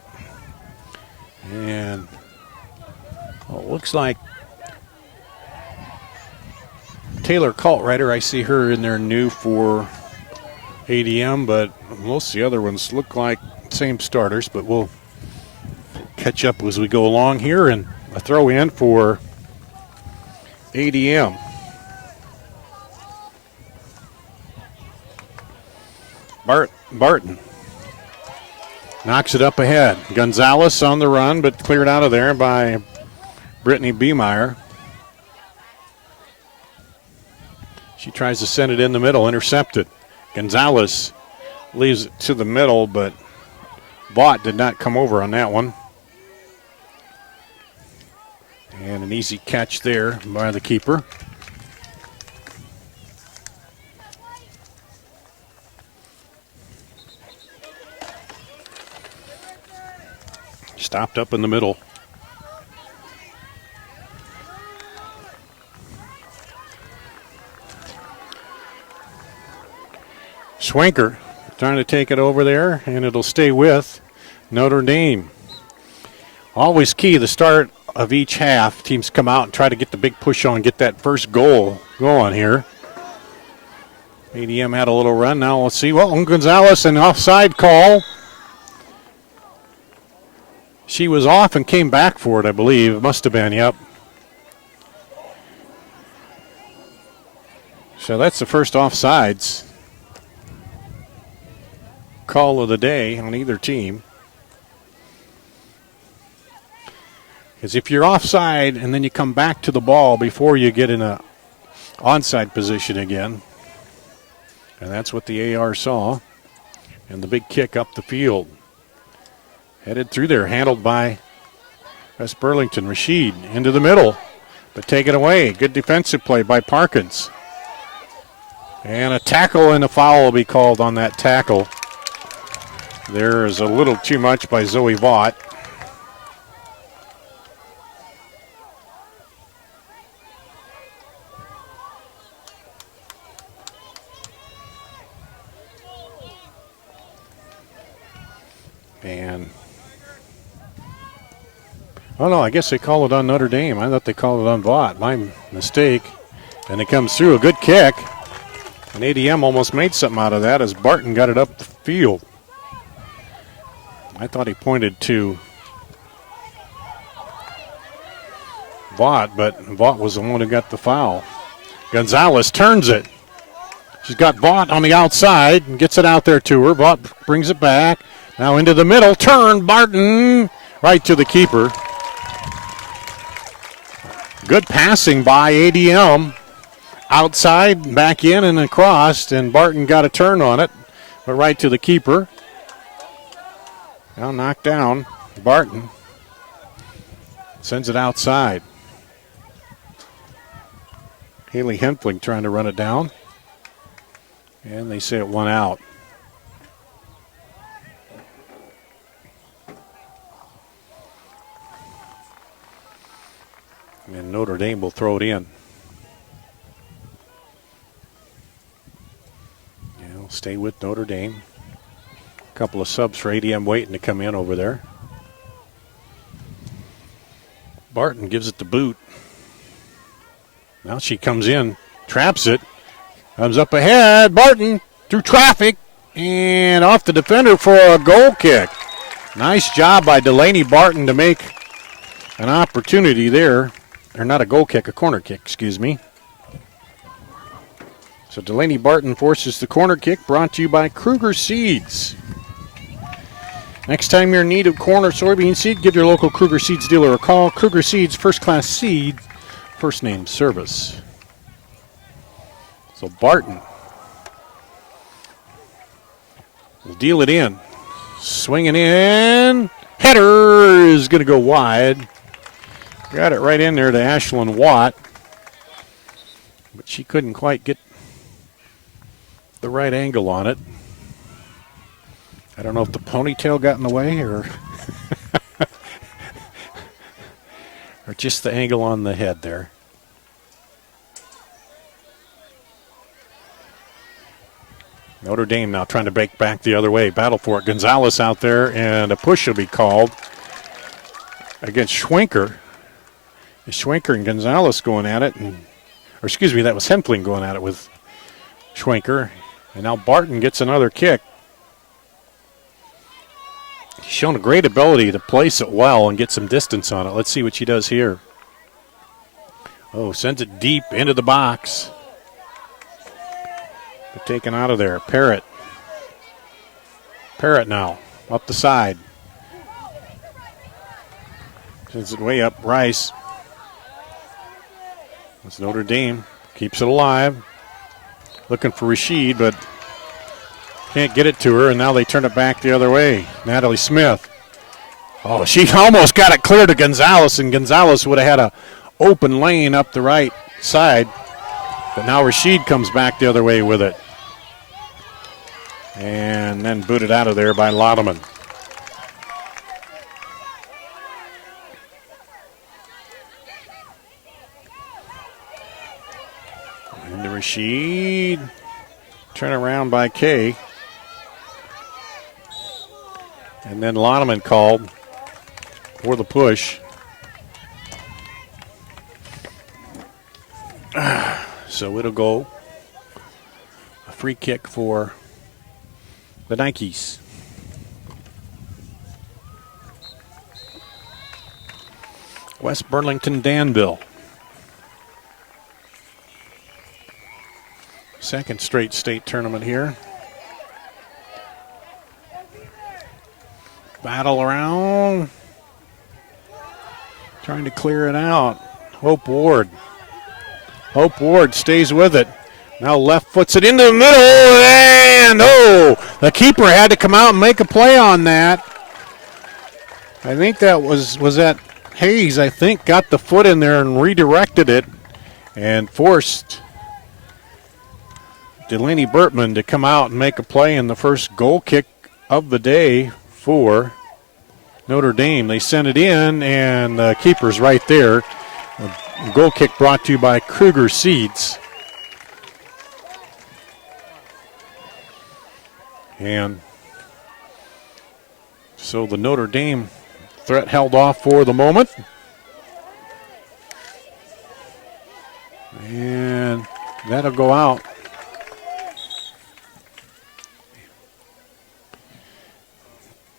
And well, it looks like Taylor Kaltreiter, I see her in there new for ADM, but most of the other ones look like same starters, but we'll catch up as we go along here. And a throw in for ADM. Barton knocks it up ahead. Gonzalez on the run, but cleared out of there by Brittany Beemeyer. She tries to send it in the middle, intercepted. Gonzalez leaves it to the middle, but Vaught did not come over on that one. And an easy catch there by the keeper. Stopped up in the middle. Swanker trying to take it over there, and it'll stay with Notre Dame. Always key, the start of each half, teams come out and try to get the big push on, get that first goal going here. ADM had a little run. Now let's see. Well, Gonzalez, an offside call. She was off and came back for it, I believe. It must have been, yep. So that's the first offsides call of the day on either team. Because if you're offside and then you come back to the ball before you get in a onside position again, and that's what the AR saw, and the big kick up the field. Headed through there, handled by West Burlington. Rashid into the middle, but taken away. Good defensive play by Parkins. And a tackle and a foul will be called on that tackle. There is a little too much by Zoe Vaught. And oh no, I guess they call it on Notre Dame. I thought they called it on Vaught. My mistake. And it comes through, a good kick. And ADM almost made something out of that as Barton got it up the field. I thought he pointed to Vaught, but Vaught was the one who got the foul. Gonzalez turns it. She's got Vaught on the outside and gets it out there to her. Vaught brings it back. Now into the middle. Turn, Barton, right to the keeper. Good passing by ADM. Outside, back in and across, and Barton got a turn on it, but right to the keeper. Now knocked down. Barton sends it outside. Haley Hempling trying to run it down. And they say it went out. And Notre Dame will throw it in. stay with Notre Dame. A couple of subs for ADM waiting to come in over there. Barton gives it the boot. Now she comes in, traps it, comes up ahead. Barton through traffic and off the defender for a goal kick. Nice job by Delaney Barton to make an opportunity there. Or not a goal kick, a corner kick, excuse me. So Delaney Barton forces the corner kick, brought to you by Kruger Seeds. Next time you're in need of corn or soybean seed, give your local Kruger Seeds dealer a call. Kruger Seeds, first-class seed, first-name service. So Barton will deal it in. Swinging in. Header is going to go wide. Got it right in there to Ashlyn Watt. But she couldn't quite get the right angle on it. I don't know if the ponytail got in the way or or just the angle on the head there. Notre Dame now trying to break back the other way. Battle for it. Gonzalez out there, and a push will be called against Schwenker. Schwenker and Gonzalez going at it. Or excuse me, that was Hempling going at it with Schwenker. And now Barton gets another kick. She's shown a great ability to place it well and get some distance on it. Let's see what she does here. Oh, sends it deep into the box. But taken out of there. Parrott. Parrott now, up the side. Sends it way up. Rice. That's Notre Dame. Keeps it alive. Looking for Rashid, but can't get it to her, and now they turn it back the other way. Natalie Smith. Oh, she almost got it clear to Gonzalez, and Gonzalez would have had a open lane up the right side. But now Rashid comes back the other way with it. And then booted out of there by Laudeman. Into Rashid. Turn around by Kay. And then Laudeman called for the push. So it'll go a free kick for the Nikes. West Burlington, Danville. Second straight state tournament here. Battle around. Trying to clear it out. Hope Ward. Hope Ward stays with it. Now left foots it into the middle, and the keeper had to come out and make a play on that. I think that was that Hayes, I think, got the foot in there and redirected it and forced Delaney Burtman to come out and make a play in the first goal kick of the day for Notre Dame. They sent it in, and the keeper's right there. A goal kick brought to you by Kruger Seeds. And so the Notre Dame threat held off for the moment. And that'll go out.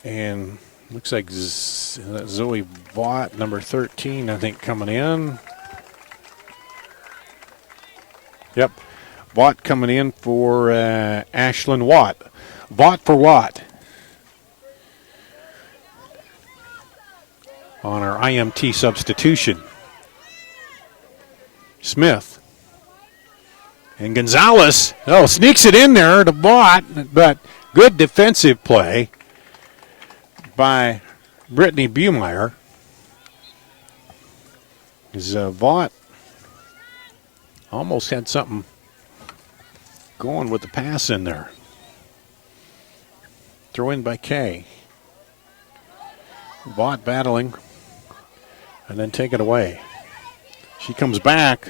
And looks like Zoe Vaught, number 13, I think, coming in. Yep. Vaught coming in for Ashlyn Watt. Vaught for Watt. On our IMT substitution. Smith. And Gonzalez, sneaks it in there to Vaught, but good defensive play by Brittany Bumeyer. Vaught almost had something going with the pass in there. Throw in by Kay. Vaught battling and then take it away. She comes back.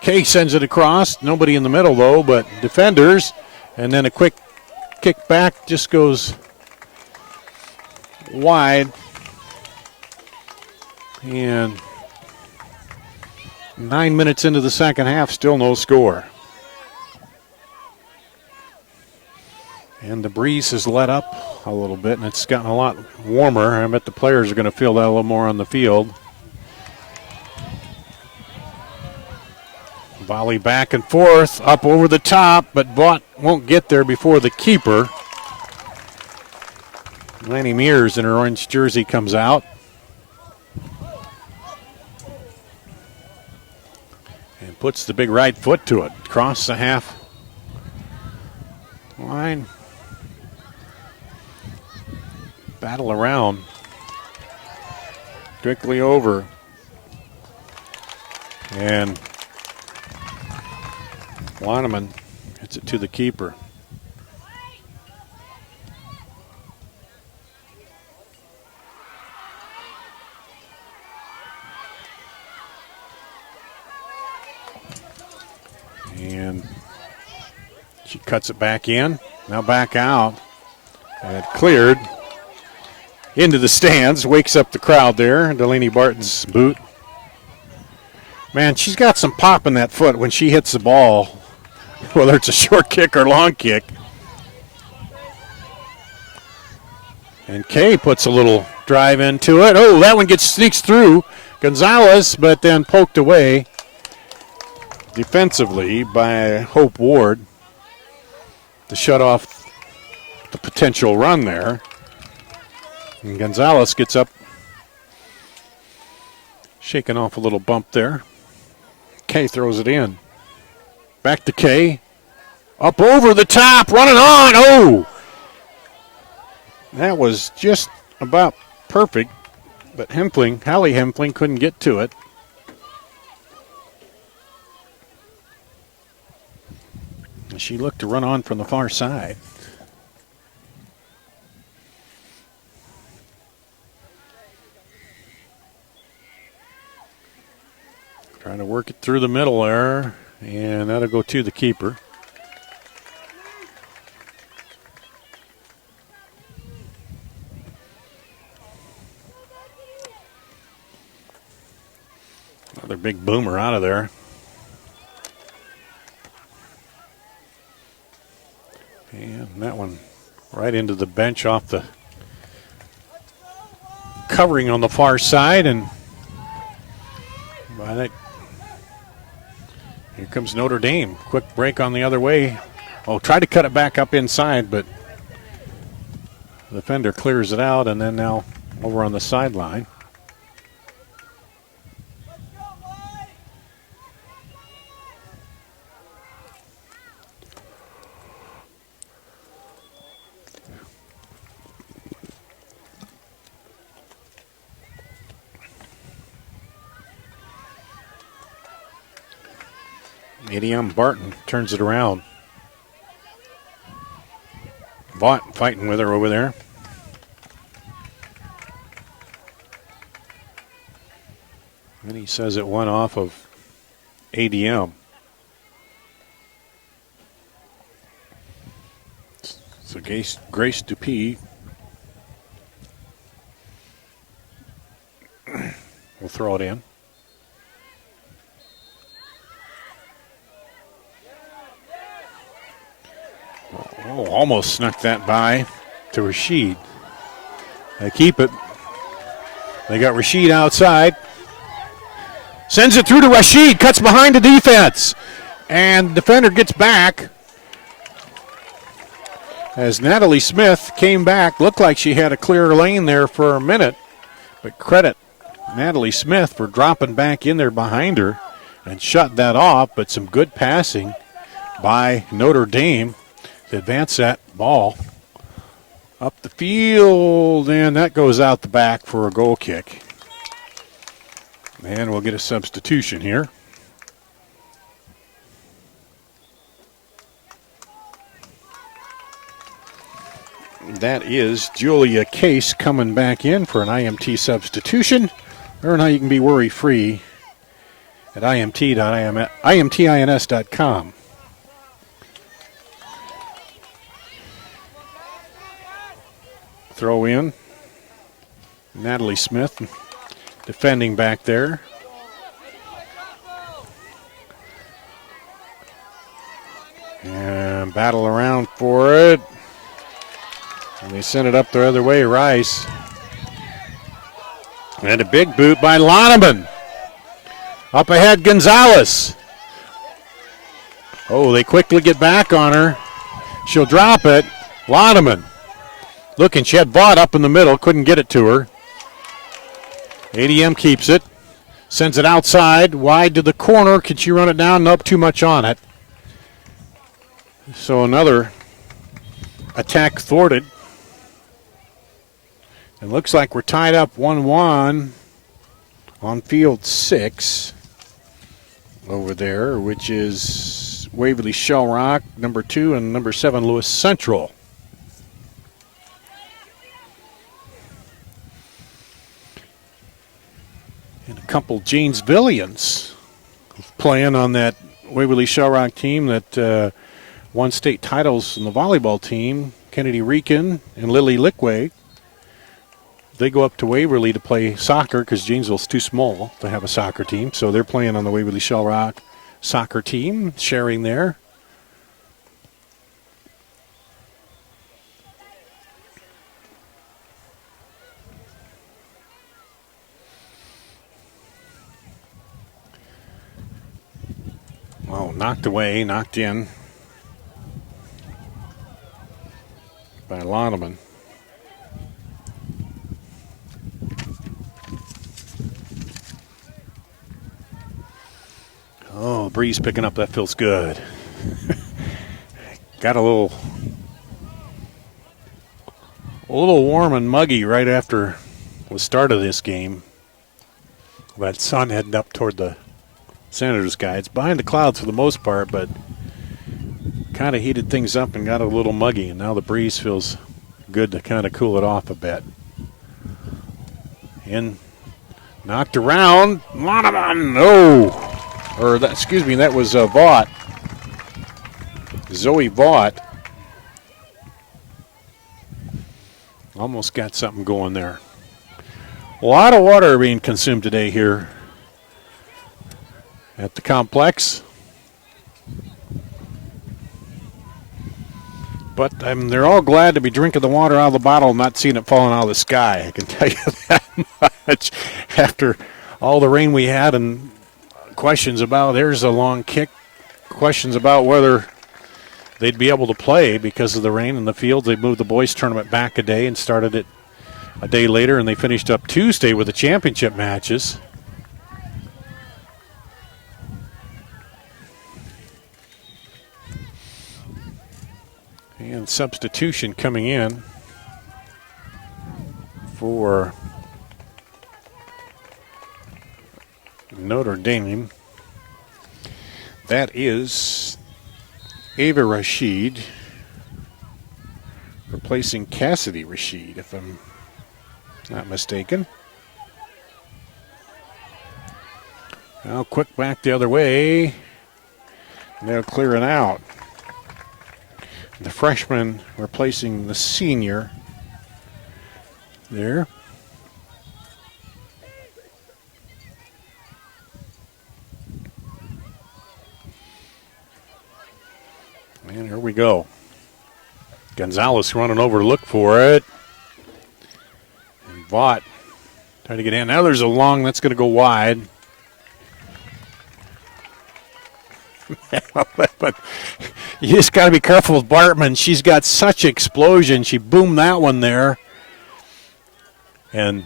Kay sends it across. Nobody in the middle, though, but defenders. And then a quick kick back just goes wide. And 9 minutes into the second half, still no score. And the breeze has let up a little bit, and it's gotten a lot warmer. I bet the players are going to feel that a little more on the field. Volley back and forth, up over the top, but Vaught won't get there before the keeper. Lanny Mears in her orange jersey comes out. And puts the big right foot to it. Across the half line. Battle around. Quickly over. And Waneman hits it to the keeper. And she cuts it back in. Now back out. And cleared into the stands. Wakes up the crowd there. Delaney Barton's boot. Man, she's got some pop in that foot when she hits the ball, whether it's a short kick or long kick. And Kay puts a little drive into it. Oh, that one sneaks through Gonzalez, but then poked away defensively by Hope Ward to shut off the potential run there. And Gonzalez gets up, shaking off a little bump there. Kay throws it in. Back to Kay. Up over the top, running on. Oh! That was just about perfect, but Hallie Hempling couldn't get to it. She looked to run on from the far side. Trying to work it through the middle there, and that'll go to the keeper. Another big boomer out of there. And that one right into the bench off the covering on the far side, and by that, here comes Notre Dame. Quick break on the other way. Oh, tried to cut it back up inside, but the defender clears it out, and then now over on the sideline. ADM Barton turns it around. Vaught fighting with her over there. And he says it went off of ADM. So Grace Dupuis will throw it in. Oh, almost snuck that by to Rashid. They keep it. They got Rashid outside. Sends it through to Rashid. Cuts behind the defense. And defender gets back. As Natalie Smith came back. Looked like she had a clear lane there for a minute. But credit Natalie Smith for dropping back in there behind her and shut that off. But some good passing by Notre Dame to advance that ball up the field, and that goes out the back for a goal kick. And we'll get a substitution here. That is Julia Case coming back in for an IMT substitution. Learn how you can be worry-free at imtins.com. throw in. Natalie Smith defending back there. And battle around for it. And they send it up the other way, Rice. And a big boot by Loneman. Up ahead, Gonzalez. Oh, they quickly get back on her. She'll drop it. Loneman looking. She had Vaught up in the middle. Couldn't get it to her. ADM keeps it. Sends it outside. Wide to the corner. Can she run it down? Nope, too much on it. So another attack thwarted. It looks like we're tied up 1-1 on field 6 over there, which is Waverly Shell Rock, number 2, and number 7, Lewis Central. And a couple Janesvillians playing on that Waverly Shell Rock team that won state titles in the volleyball team. Kennedy Rican and Lily Lickway. They go up to Waverly to play soccer because Janesville's too small to have a soccer team. So they're playing on the Waverly Shell Rock soccer team, sharing there. Oh, knocked away, knocked in by Loneman. Oh, the breeze picking up. That feels good. Got a little warm and muggy right after the start of this game. That sun heading up toward the Senators sky. It's behind the clouds for the most part, but kind of heated things up and got a little muggy, and now the breeze feels good to kind of cool it off a bit. And knocked around. No. Or that, excuse me, that was Vaught. Zoe Vaught. Almost got something going there. A lot of water being consumed today here at the complex. But they're all glad to be drinking the water out of the bottle and not seeing it falling out of the sky. I can tell you that much after all the rain we had and questions about, there's a long kick, questions about whether they'd be able to play because of the rain in the field. They moved the boys tournament back a day and started it a day later, and they finished up Tuesday with the championship matches. And substitution coming in for Notre Dame. That is Ava Rashid replacing Cassidy Rashid, if I'm not mistaken. Now quick back the other way. They'll clear it out. The freshman replacing the senior there. And here we go. Gonzalez running over to look for it. And Vaught trying to get in. Now there's a long, that's going to go wide. But you just got to be careful with Bartman. She's got such explosion. She boomed that one there. And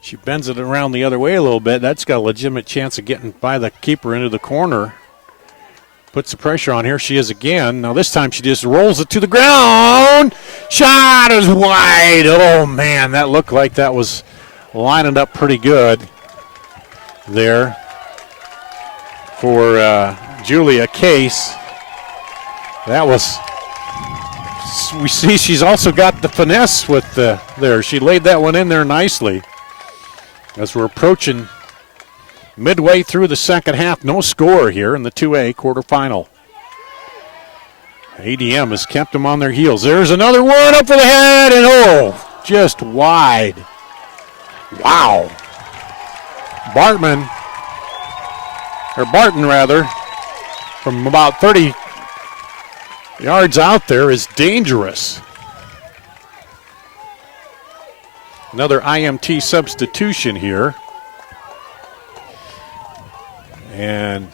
she bends it around the other way a little bit. That's got a legitimate chance of getting by the keeper into the corner. Puts the pressure on. Here she is again. Now this time she just rolls it to the ground. Shot is wide. Oh, man, that looked like that was lining up pretty good there for Julia Case. That was, we see she's also got the finesse with there. She laid that one in there nicely. As we're approaching midway through the second half, no score here in the 2A quarterfinal. ADM has kept them on their heels. There's another one up for the head, and just wide. Wow. Barton, from about 30 yards out there is dangerous. Another IMT substitution here. And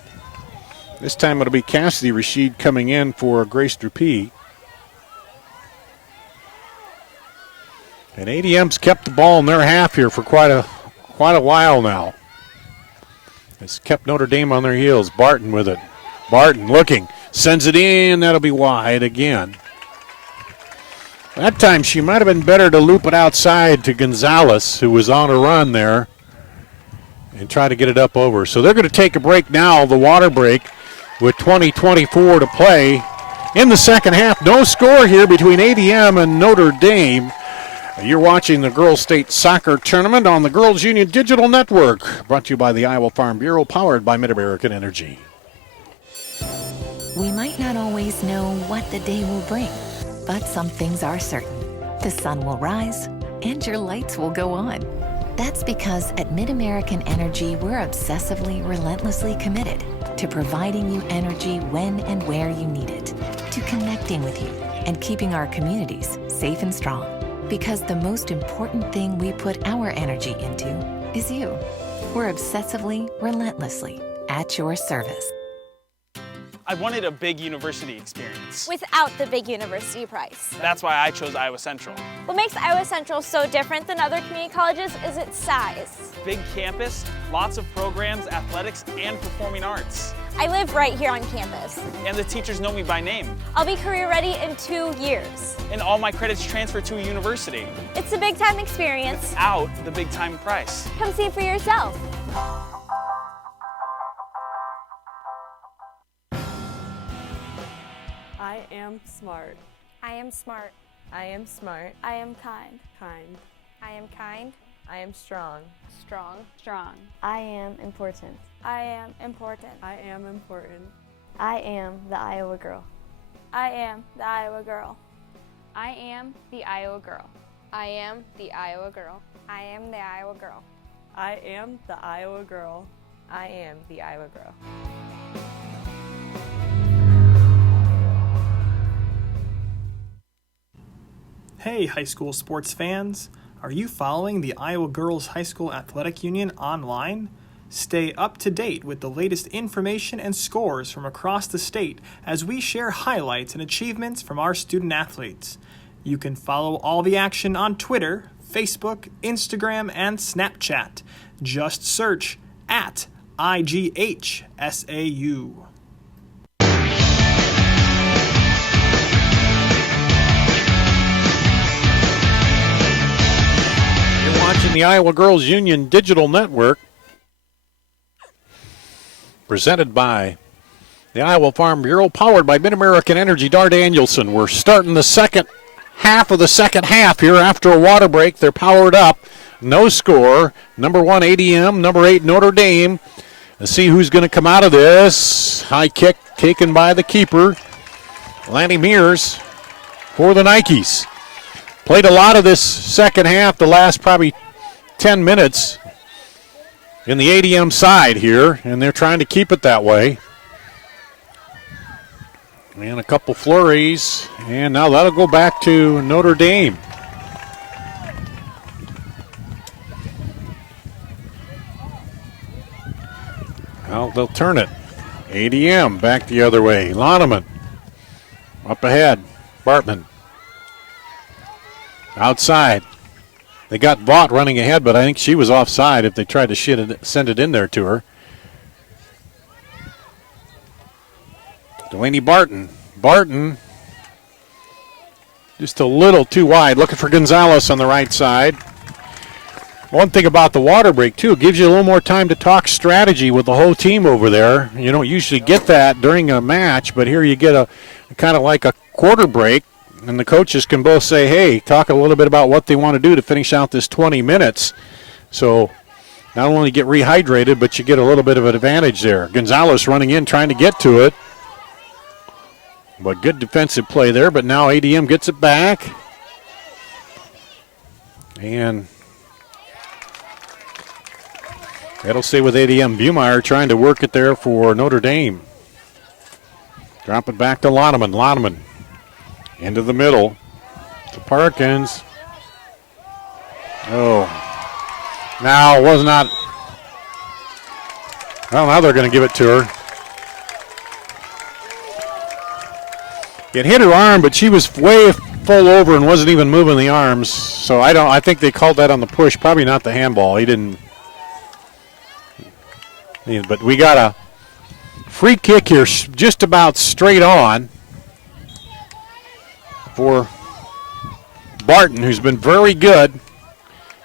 this time it'll be Cassidy Rashid coming in for Grace Dupuis. And ADM's kept the ball in their half here for quite a while now. It's kept Notre Dame on their heels. Barton with it. Barton looking. Sends it in. That'll be wide again. That time she might have been better to loop it outside to Gonzalez, who was on a run there, and try to get it up over. So they're going to take a break now, the water break, with 20:24 to play in the second half. No score here between ADM and Notre Dame. You're watching the Girls State Soccer Tournament on the Girls Union Digital Network, brought to you by the Iowa Farm Bureau, powered by Mid-American Energy. We might not always know what the day will bring, but some things are certain. The sun will rise, and your lights will go on. That's because at Mid-American Energy, we're obsessively, relentlessly committed to providing you energy when and where you need it, to connecting with you, and keeping our communities safe and strong. Because the most important thing we put our energy into is you. We're obsessively, relentlessly at your service. I wanted a big university experience. Without the big university price. That's why I chose Iowa Central. What makes Iowa Central so different than other community colleges is its size. Big campus, lots of programs, athletics, and performing arts. I live right here on campus. And the teachers know me by name. I'll be career ready in 2 years. And all my credits transfer to a university. It's a big time experience. Without the big time price. Come see for yourself. I am smart. I am smart. I am smart. I am kind. Kind. I am kind. I am strong. Strong. Strong. I am important. I am important. I am important. I am the Iowa girl. I am the Iowa girl. I am the Iowa girl. I am the Iowa girl. I am the Iowa girl. I am the Iowa girl. I am the Iowa girl. Hey, high school sports fans. Are you following the Iowa Girls High School Athletic Union online? Stay up to date with the latest information and scores from across the state as we share highlights and achievements from our student athletes. You can follow all the action on Twitter, Facebook, Instagram, and Snapchat. Just search at IGHSAU. Watching the Iowa Girls Union Digital Network, presented by the Iowa Farm Bureau, powered by Mid-American Energy. Dar Danielson. We're starting the second half of the second half here after a water break. They're powered up. No score. Number 1 ADM, number 8 Notre Dame. Let's see who's going to come out of this. High kick taken by the keeper, Lanny Mears, for the Nikes. Played a lot of this second half, the last probably 10 minutes in the ADM side here, and they're trying to keep it that way. And a couple flurries, and now that'll go back to Notre Dame. Well, they'll turn it. ADM back the other way. Loneman up ahead. Bartman. Outside. They got Vaught running ahead, but I think she was offside if they tried to send it in there to her. Delaney Barton. Barton just a little too wide. Looking for Gonzalez on the right side. One thing about the water break, too, it gives you a little more time to talk strategy with the whole team over there. You don't usually get that during a match, but here you get a kind of like a quarter break. And the coaches can both say, hey, talk a little bit about what they want to do to finish out this 20 minutes. So not only get rehydrated, but you get a little bit of an advantage there. Gonzalez running in, trying to get to it. But good defensive play there, but now ADM gets it back. And that'll stay with ADM. Bumeyer trying to work it there for Notre Dame. Drop it back to Loneman. Loneman into the middle to Parkins. Oh. Now, was not. Well, now they're going to give it to her. It hit her arm, but she was way full over and wasn't even moving the arms. So I think they called that on the push. Probably not the handball. He didn't. But we got a free kick here, just about straight on for Barton, who's been very good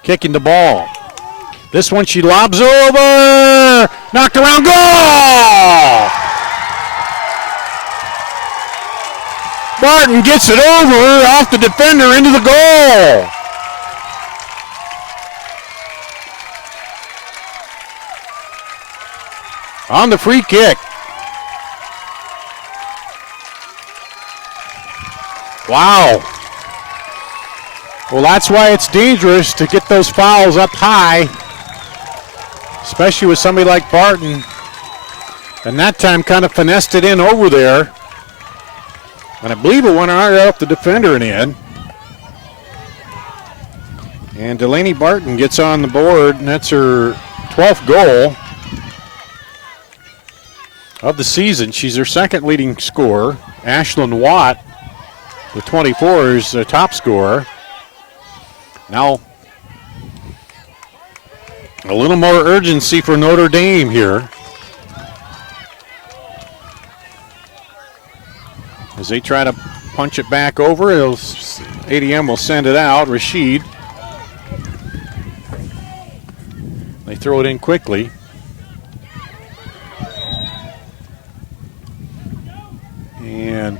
kicking the ball. This one she lobs over, knocked around, goal! Barton gets it over off the defender into the goal. On the free kick. Wow. Well, that's why it's dangerous to get those fouls up high, especially with somebody like Barton. And that time kind of finessed it in over there. And I believe it went right up the defender and in. And Delaney Barton gets on the board, and that's her 12th goal of the season. She's her second leading scorer. Ashlyn Watt, with 24, is the top scorer. Now, a little more urgency for Notre Dame here, as they try to punch it back over. ADM will send it out. Rashid. They throw it in quickly. And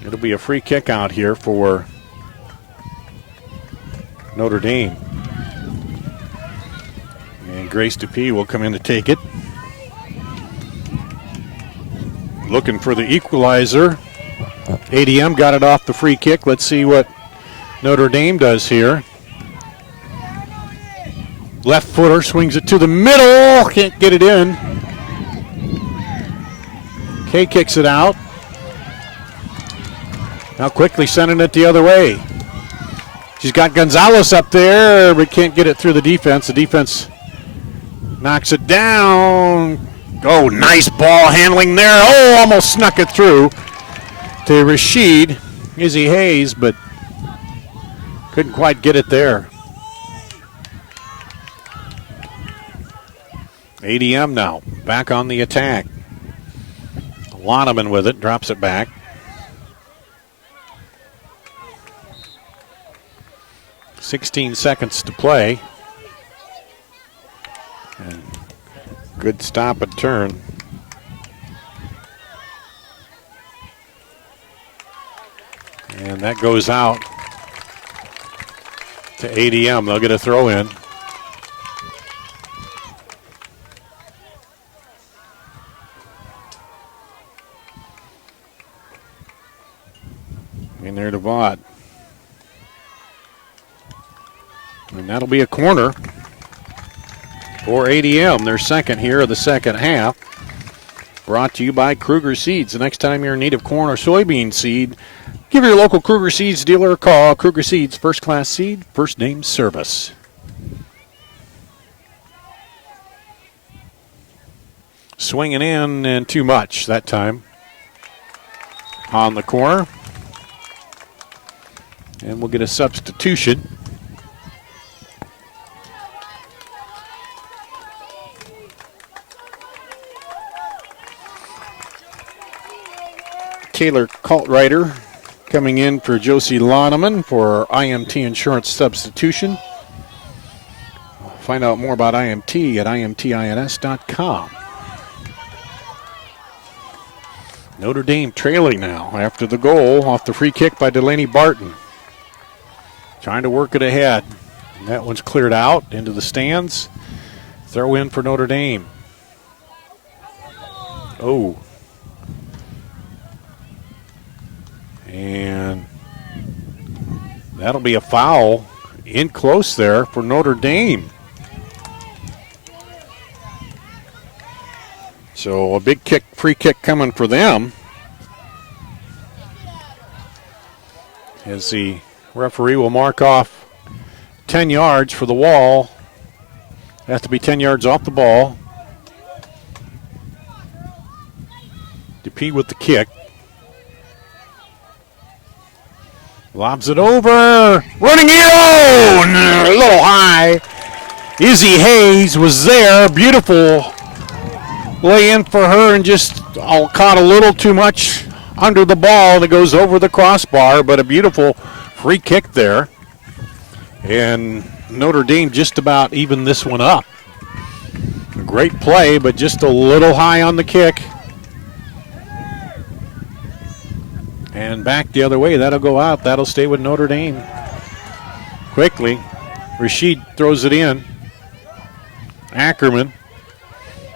it'll be a free kick out here for Notre Dame. And Grace DePee will come in to take it. Looking for the equalizer. ADM got it off the free kick. Let's see what Notre Dame does here. Left footer swings it to the middle. Can't get it in. Kay kicks it out. Now quickly sending it the other way. She's got Gonzalez up there, but can't get it through the defense. The defense knocks it down. Oh, nice ball handling there. Oh, almost snuck it through to Rashid, Izzy Hayes, but couldn't quite get it there. ADM now back on the attack. Loneman with it, drops it back. .16 seconds to play. And good stop and turn. And that goes out to ADM. They'll get a throw in. In there to Vaught. And that'll be a corner for ADM, their second here of the second half. Brought to you by Kruger Seeds. The next time you're in need of corn or soybean seed, give your local Kruger Seeds dealer a call. Kruger Seeds, first class seed, first name service. Swinging in and too much that time. On the corner. And we'll get a substitution. Taylor Kaltreiter coming in for Josie Loneman for IMT Insurance substitution. Find out more about IMT at imtins.com. Notre Dame trailing now after the goal off the free kick by Delaney Barton. Trying to work it ahead. And that one's cleared out into the stands. Throw in for Notre Dame. Oh. And that'll be a foul in close there for Notre Dame. So a big kick, free kick coming for them. As the referee will mark off 10 yards for the wall. Has to be 10 yards off the ball. DP with the kick. Lobs it over. Running in. Oh, a little high. Izzy Hayes was there. Beautiful lay in for her and just caught a little too much under the ball that goes over the crossbar, but a beautiful free kick there. And Notre Dame just about evened this one up. A great play, but just a little high on the kick. And back the other way. That'll go out. That'll stay with Notre Dame. Quickly, Rashid throws it in. Ackerman.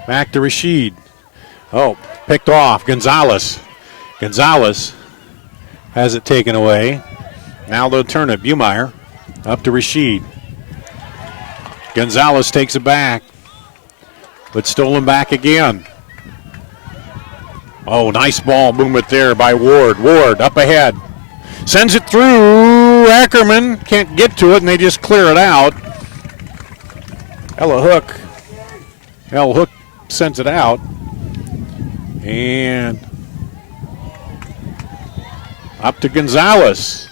Back to Rashid. Oh, picked off. Gonzalez. Gonzalez has it taken away. Now they'll turn it. Bumeyer up to Rashid. Gonzalez takes it back, but stolen back again. Oh, nice ball movement there by Ward. Ward up ahead. Sends it through. Ackerman can't get to it, and they just clear it out. Ella Hook sends it out. And up to Gonzalez.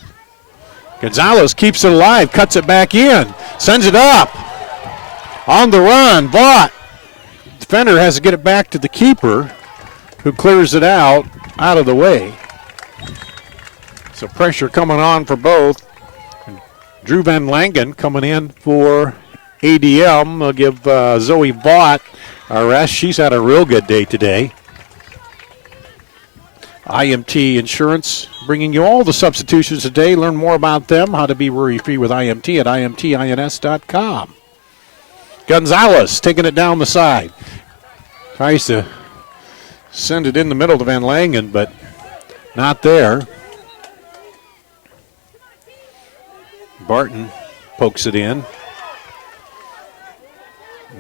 Gonzalez keeps it alive, cuts it back in, sends it up. On the run, Vaught. Defender has to get it back to the keeper, who clears it out of the way. So pressure coming on for both. Drew Van Langen coming in for ADM. They'll give Zoe Vaught a rest. She's had a real good day today. IMT Insurance bringing you all the substitutions today. Learn more about them, how to be worry-free with IMT at imtins.com. Gonzalez taking it down the side. Tries to send it in the middle to Van Langen, but not there. Barton pokes it in.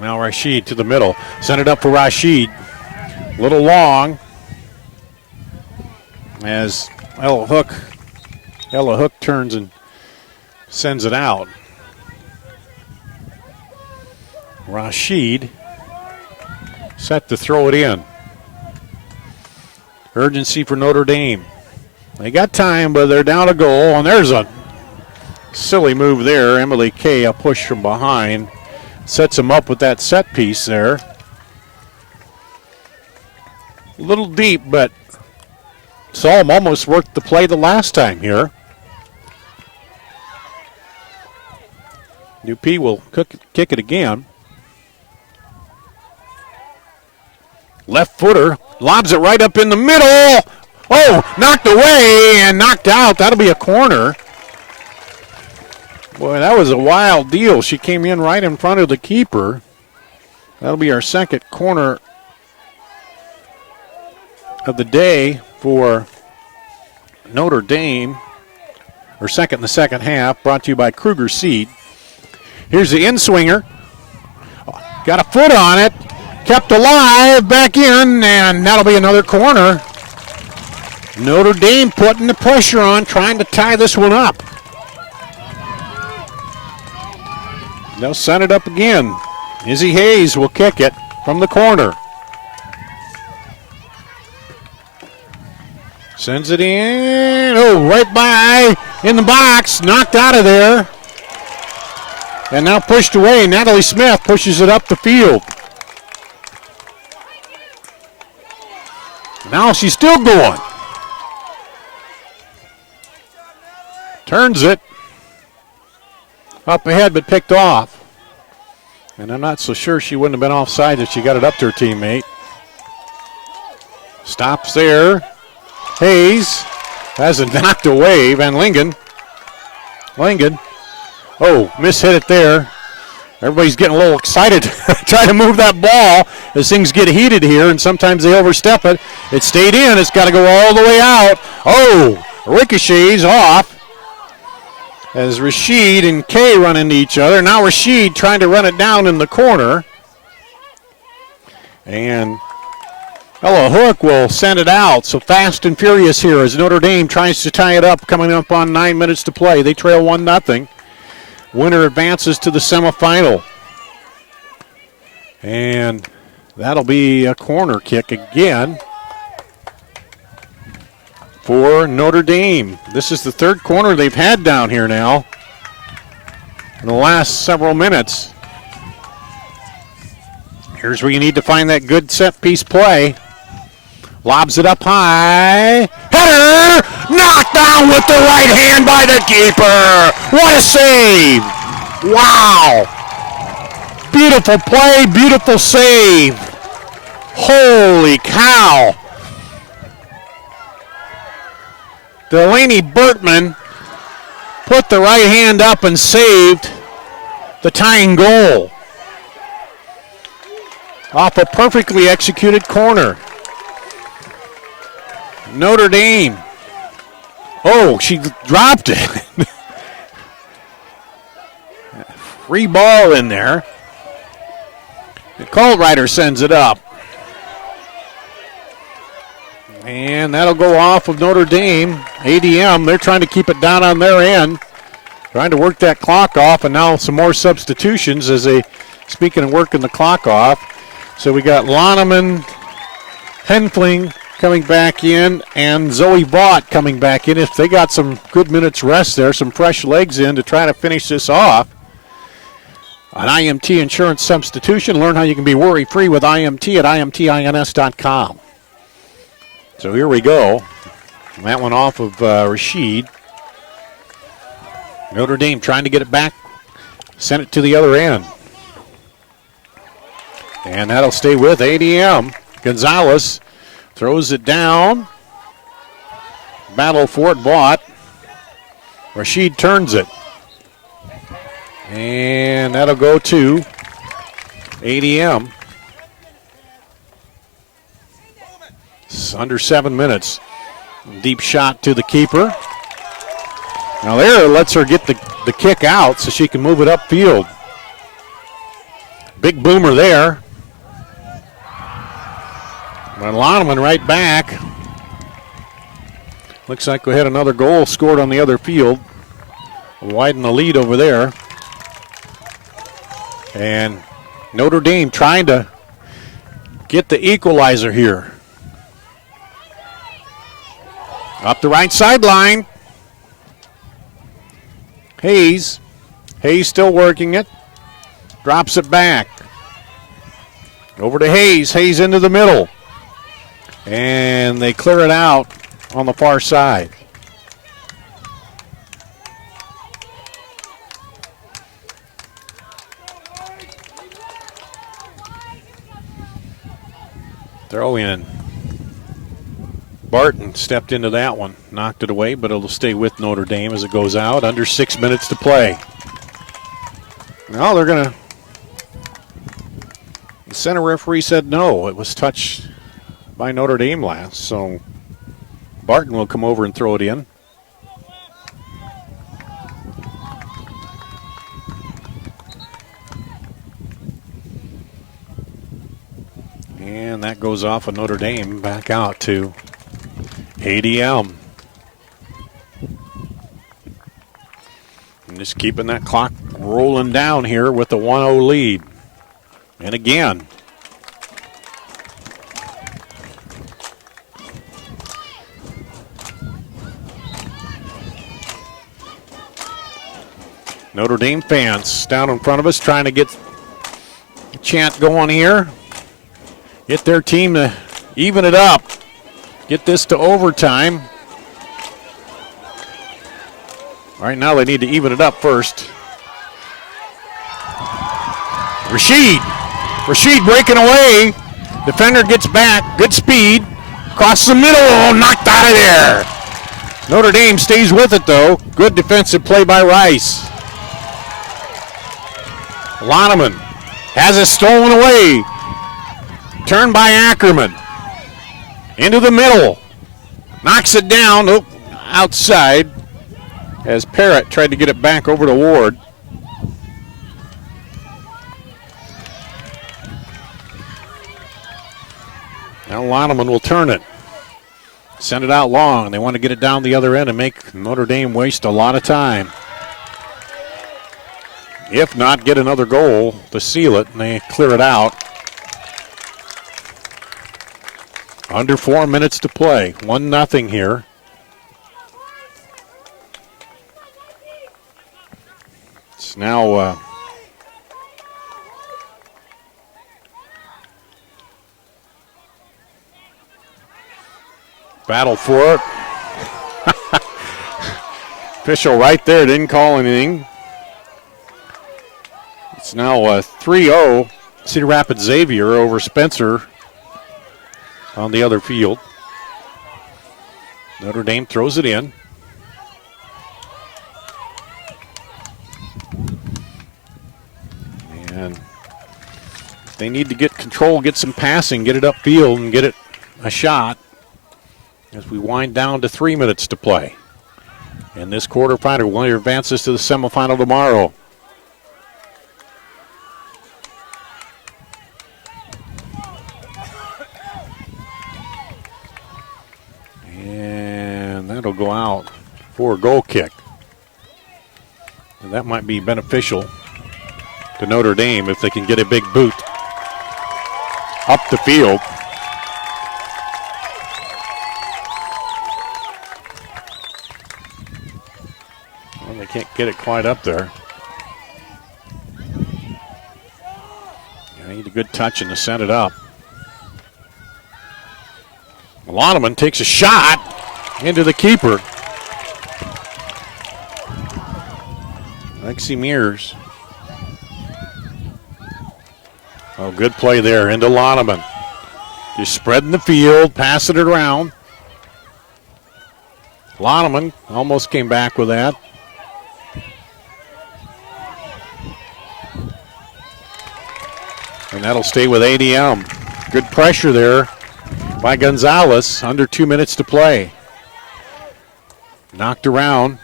Now Rashid to the middle. Send it up for Rashid. A little long. As Ella Hook turns and sends it out. Rashid set to throw it in. Urgency for Notre Dame. They got time, but they're down a goal, and there's a silly move there. Emily Kay, a push from behind, sets him up with that set piece there. A little deep, but saw him almost work the play the last time here. UP will kick it again. Left footer, lobs it right up in the middle. Oh, knocked away and knocked out. That'll be a corner. Boy, that was a wild deal. She came in right in front of the keeper. That'll be our second corner of the day for Notre Dame, or second in the second half, brought to you by Kruger Seed. Here's the in-swinger. Got a foot on it. Kept alive, back in, and that'll be another corner. Notre Dame putting the pressure on, trying to tie this one up. They'll set it up again. Izzy Hayes will kick it from the corner. Sends it in. Oh, right by in the box. Knocked out of there. And now pushed away. Natalie Smith pushes it up the field. Now she's still going. Turns it. Up ahead, but picked off. And I'm not so sure she wouldn't have been offside if she got it up to her teammate. Stops there. Hayes has it knocked away. Van Langen. Oh, mishit it there. Everybody's getting a little excited trying to move that ball as things get heated here, and sometimes they overstep it. It stayed in. It's got to go all the way out. Oh, ricochets off as Rashid and Kay run into each other. Now Rashid trying to run it down in the corner. And Ella Hook will send it out. So fast and furious here as Notre Dame tries to tie it up, coming up on 9 minutes to play. They trail 1-0. Winner advances to the semifinal. And that'll be a corner kick again for Notre Dame. This is the third corner they've had down here now in the last several minutes. Here's where you need to find that good set piece play. Lobs it up high. Header! Knocked down with the right hand by the keeper. What a save! Wow! Beautiful play, beautiful save. Holy cow! Delaney Bertman put the right hand up and saved the tying goal off a perfectly executed corner. Notre Dame. Oh, she dropped it. Free ball in there. The Coltrider sends it up. And that'll go off of Notre Dame. ADM, they're trying to keep it down on their end. Trying to work that clock off, and now some more substitutions as they, speaking of working the clock off. So we got Loneman, Henfling coming back in, and Zoe Vaught coming back in. If they got some good minutes rest there, some fresh legs in to try to finish this off. An IMT insurance substitution. Learn how you can be worry-free with IMT at imtins.com. So here we go. That one off of Rashid. Notre Dame trying to get it back. Send it to the other end. And that'll stay with ADM. Gonzalez throws it down. Battle for it, Vaught. Rashid turns it. And that'll go to ADM. It's under 7 minutes. Deep shot to the keeper. Now there lets her get the kick out so she can move it upfield. Big boomer there. But Loneman right back. Looks like we had another goal scored on the other field. Widen the lead over there. And Notre Dame trying to get the equalizer here. Up the right sideline. Hayes. Hayes still working it. Drops it back. Over to Hayes. Hayes into the middle. And they clear it out on the far side. Throw in. Barton stepped into that one, knocked it away, but it'll stay with Notre Dame as it goes out. Under 6 minutes to play. Now they're going to. The center referee said no. It was touched by Notre Dame last, so Barton will come over and throw it in. And that goes off of Notre Dame back out to ADM. And just keeping that clock rolling down here with the 1-0 lead. And again. Notre Dame fans down in front of us trying to get a chant going here. Get their team to even it up. Get this to overtime. Right now they need to even it up first. Rashid breaking away. Defender gets back. Good speed. Across the middle. Oh, knocked out of there. Notre Dame stays with it, though. Good defensive play by Rice. Loneman has it stolen away. Turned by Ackerman. Into the middle. Knocks it down. Oh, outside. As Parrott tried to get it back over to Ward. Now Loneman will turn it. Send it out long. They want to get it down the other end and make Notre Dame waste a lot of time. If not, get another goal to seal it, and they clear it out. Under 4 minutes to play. 1-0 here. It's now battle for it. Official right there didn't call anything. It's now 3-0 Cedar Rapids Xavier over Spencer on the other field. Notre Dame throws it in. And if they need to get control, get some passing, get it upfield and get it a shot as we wind down to 3 minutes to play. In this quarterfinal, one advances to the semifinal tomorrow. And that'll go out for a goal kick. And that might be beneficial to Notre Dame if they can get a big boot up the field. Well, they can't get it quite up there. They need a good touch and to send it up. Loneman takes a shot into the keeper. Lexi Mears. Oh, good play there into Loneman. Just spreading the field, passing it around. Loneman almost came back with that. And that'll stay with ADM. Good pressure there by Gonzalez. Under 2 minutes to play. Knocked around.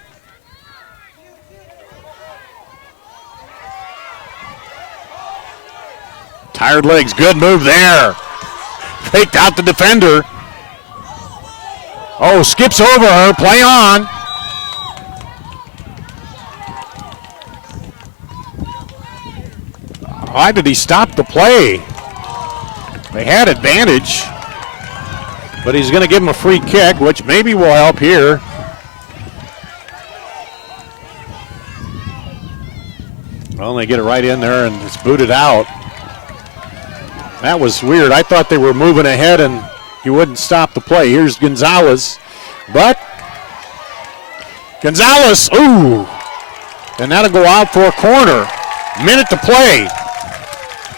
Tired legs, good move there. Faked out the defender. Oh, skips over her, play on. Why did he stop the play? They had advantage. But he's going to give him a free kick, which maybe will help here. Well, they get it right in there and it's booted out. That was weird. I thought they were moving ahead and he wouldn't stop the play. Here's Gonzalez. But Gonzalez, ooh. And that'll go out for a corner. Minute to play.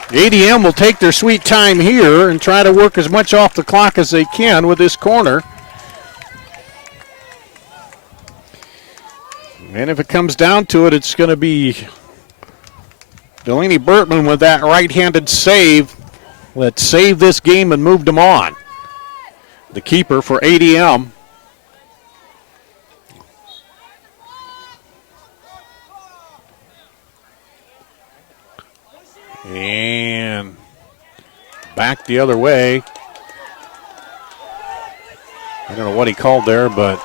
ADM will take their sweet time here and try to work as much off the clock as they can with this corner. And if it comes down to it, it's going to be Delaney Burtman with that right-handed save. Let's save this game and moved them on. The keeper for ADM. And back the other way. I don't know what he called there, but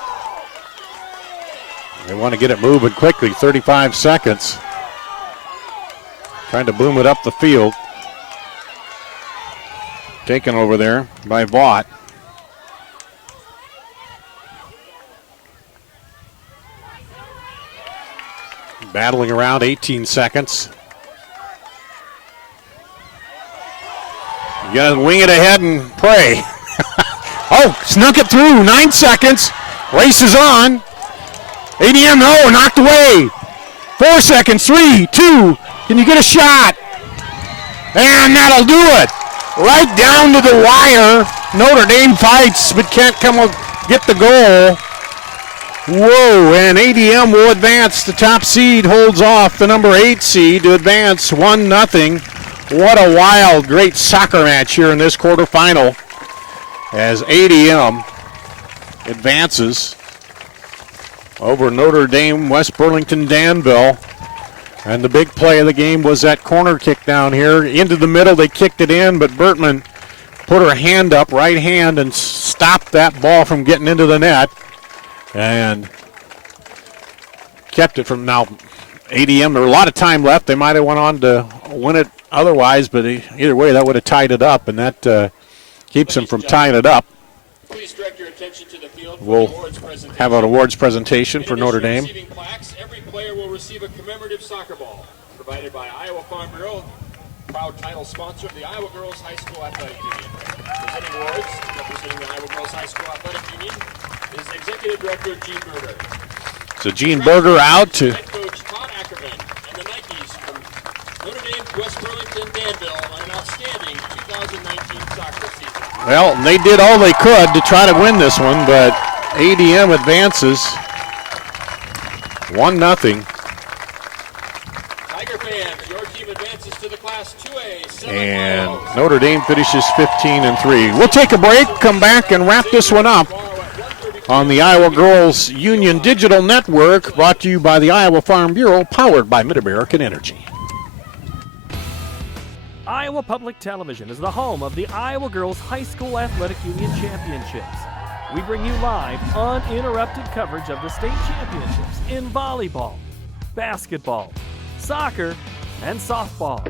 they want to get it moving quickly. 35 seconds. Trying to boom it up the field. Taken over there by Vaught. Battling around, 18 seconds. You gotta wing it ahead and pray. Oh, snuck it through, 9 seconds. Race is on. ADM, no, knocked away. 4 seconds, 3, 2. Can you get a shot? And that'll do it. Right down to the wire. Notre Dame fights, but can't come up, get the goal. Whoa, and ADM will advance. The top seed holds off the number 8 seed to advance 1-0. What a wild, great soccer match here in this quarterfinal as ADM advances over Notre Dame, West Burlington, Danville. And the big play of the game was that corner kick down here. Into the middle, they kicked it in, but Bertman put her hand up, right hand, and stopped that ball from getting into the net. And kept it from now. ADM, there was a lot of time left. They might have went on to win it otherwise, but either way, that would have tied it up, and that keeps them from tying it up. Please direct your attention to the field for We'll the awards presentation. have an awards presentation for Notre Dame. Receiving plaques, every player will receive a commemorative soccer ball provided by Iowa Farm Bureau, proud title sponsor of the Iowa Girls High School Athletic Union. Presenting awards, representing the Iowa Girls High School Athletic Union, is Executive Director Gene Berger. So Gene Berger out to Head coach Todd Ackerman and the Nikes from Notre Dame, West Burlington, Danville on an outstanding 2019 soccer season. Well, they did all they could to try to win this one, but ADM advances 1-0. Tiger fans, your team advances to the Class 2A semifinals. And Notre Dame finishes 15-3. We'll take a break, come back, and wrap this one up on the Iowa Girls Union Digital Network, brought to you by the Iowa Farm Bureau, powered by Mid-American Energy. Iowa Public Television is the home of the Iowa Girls High School Athletic Union Championships. We bring you live, uninterrupted coverage of the state championships in volleyball, basketball, soccer, and softball.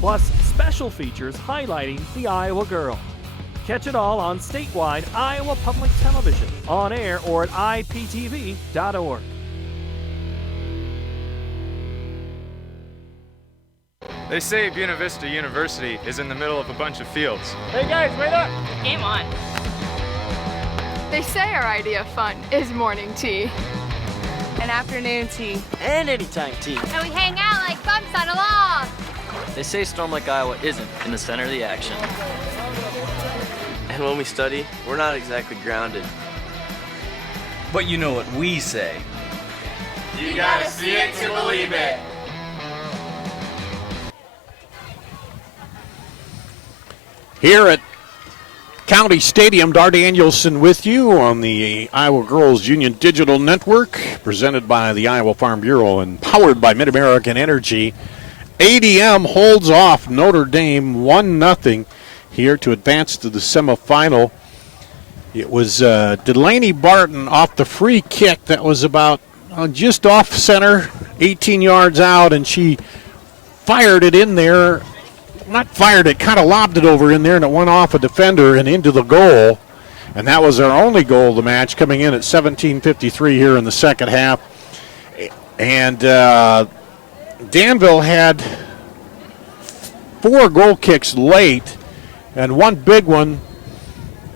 Plus, special features highlighting the Iowa girl. Catch it all on statewide Iowa Public Television, on air or at iptv.org. They say Buena Vista University is in the middle of a bunch of fields. Hey guys, wait up! Game on. They say our idea of fun is morning tea. And afternoon tea. And anytime tea. And we hang out like bumps on a log. They say Storm Lake, Iowa isn't in the center of the action. And when we study, we're not exactly grounded. But you know what we say. You gotta see it to believe it. Here at County Stadium, Dar Danielson with you on the Iowa Girls Union Digital Network, presented by the Iowa Farm Bureau and powered by Mid-American Energy. ADM holds off Notre Dame 1-0 here to advance to the semifinal. It was Delaney Barton off the free kick that was about just off center, 18 yards out, and she fired it in there. Not fired it, kind of lobbed it over in there, and it went off a defender and into the goal. And that was our only goal of the match, coming in at 17:53 here in the second half. And Danville had 4 goal kicks late, and one big one,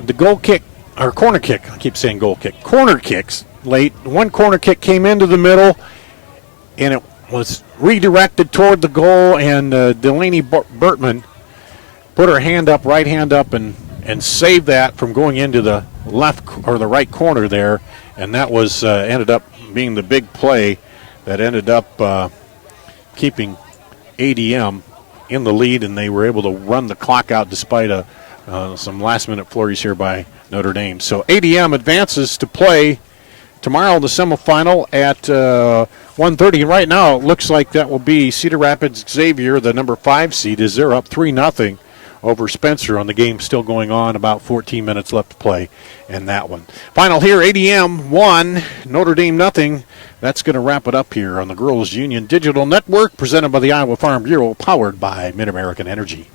the goal kick, or corner kick, I keep saying goal kick, corner kicks late. One corner kick came into the middle, and it was redirected toward the goal, and Delaney Bertman put her hand up, right hand up, and saved that from going into the left or the right corner there, and that was ended up being the big play that ended up keeping ADM in the lead, and they were able to run the clock out despite some last-minute flurries here by Notre Dame. So ADM advances to play tomorrow in the semifinal at 1:30. And right now it looks like that will be Cedar Rapids Xavier, the number 5 seed, as they're up 3-0 over Spencer on the game still going on. About 14 minutes left to play in that one. Final here, ADM 1, Notre Dame 0. That's going to wrap it up here on the Girls Union Digital Network, presented by the Iowa Farm Bureau, powered by Mid-American Energy.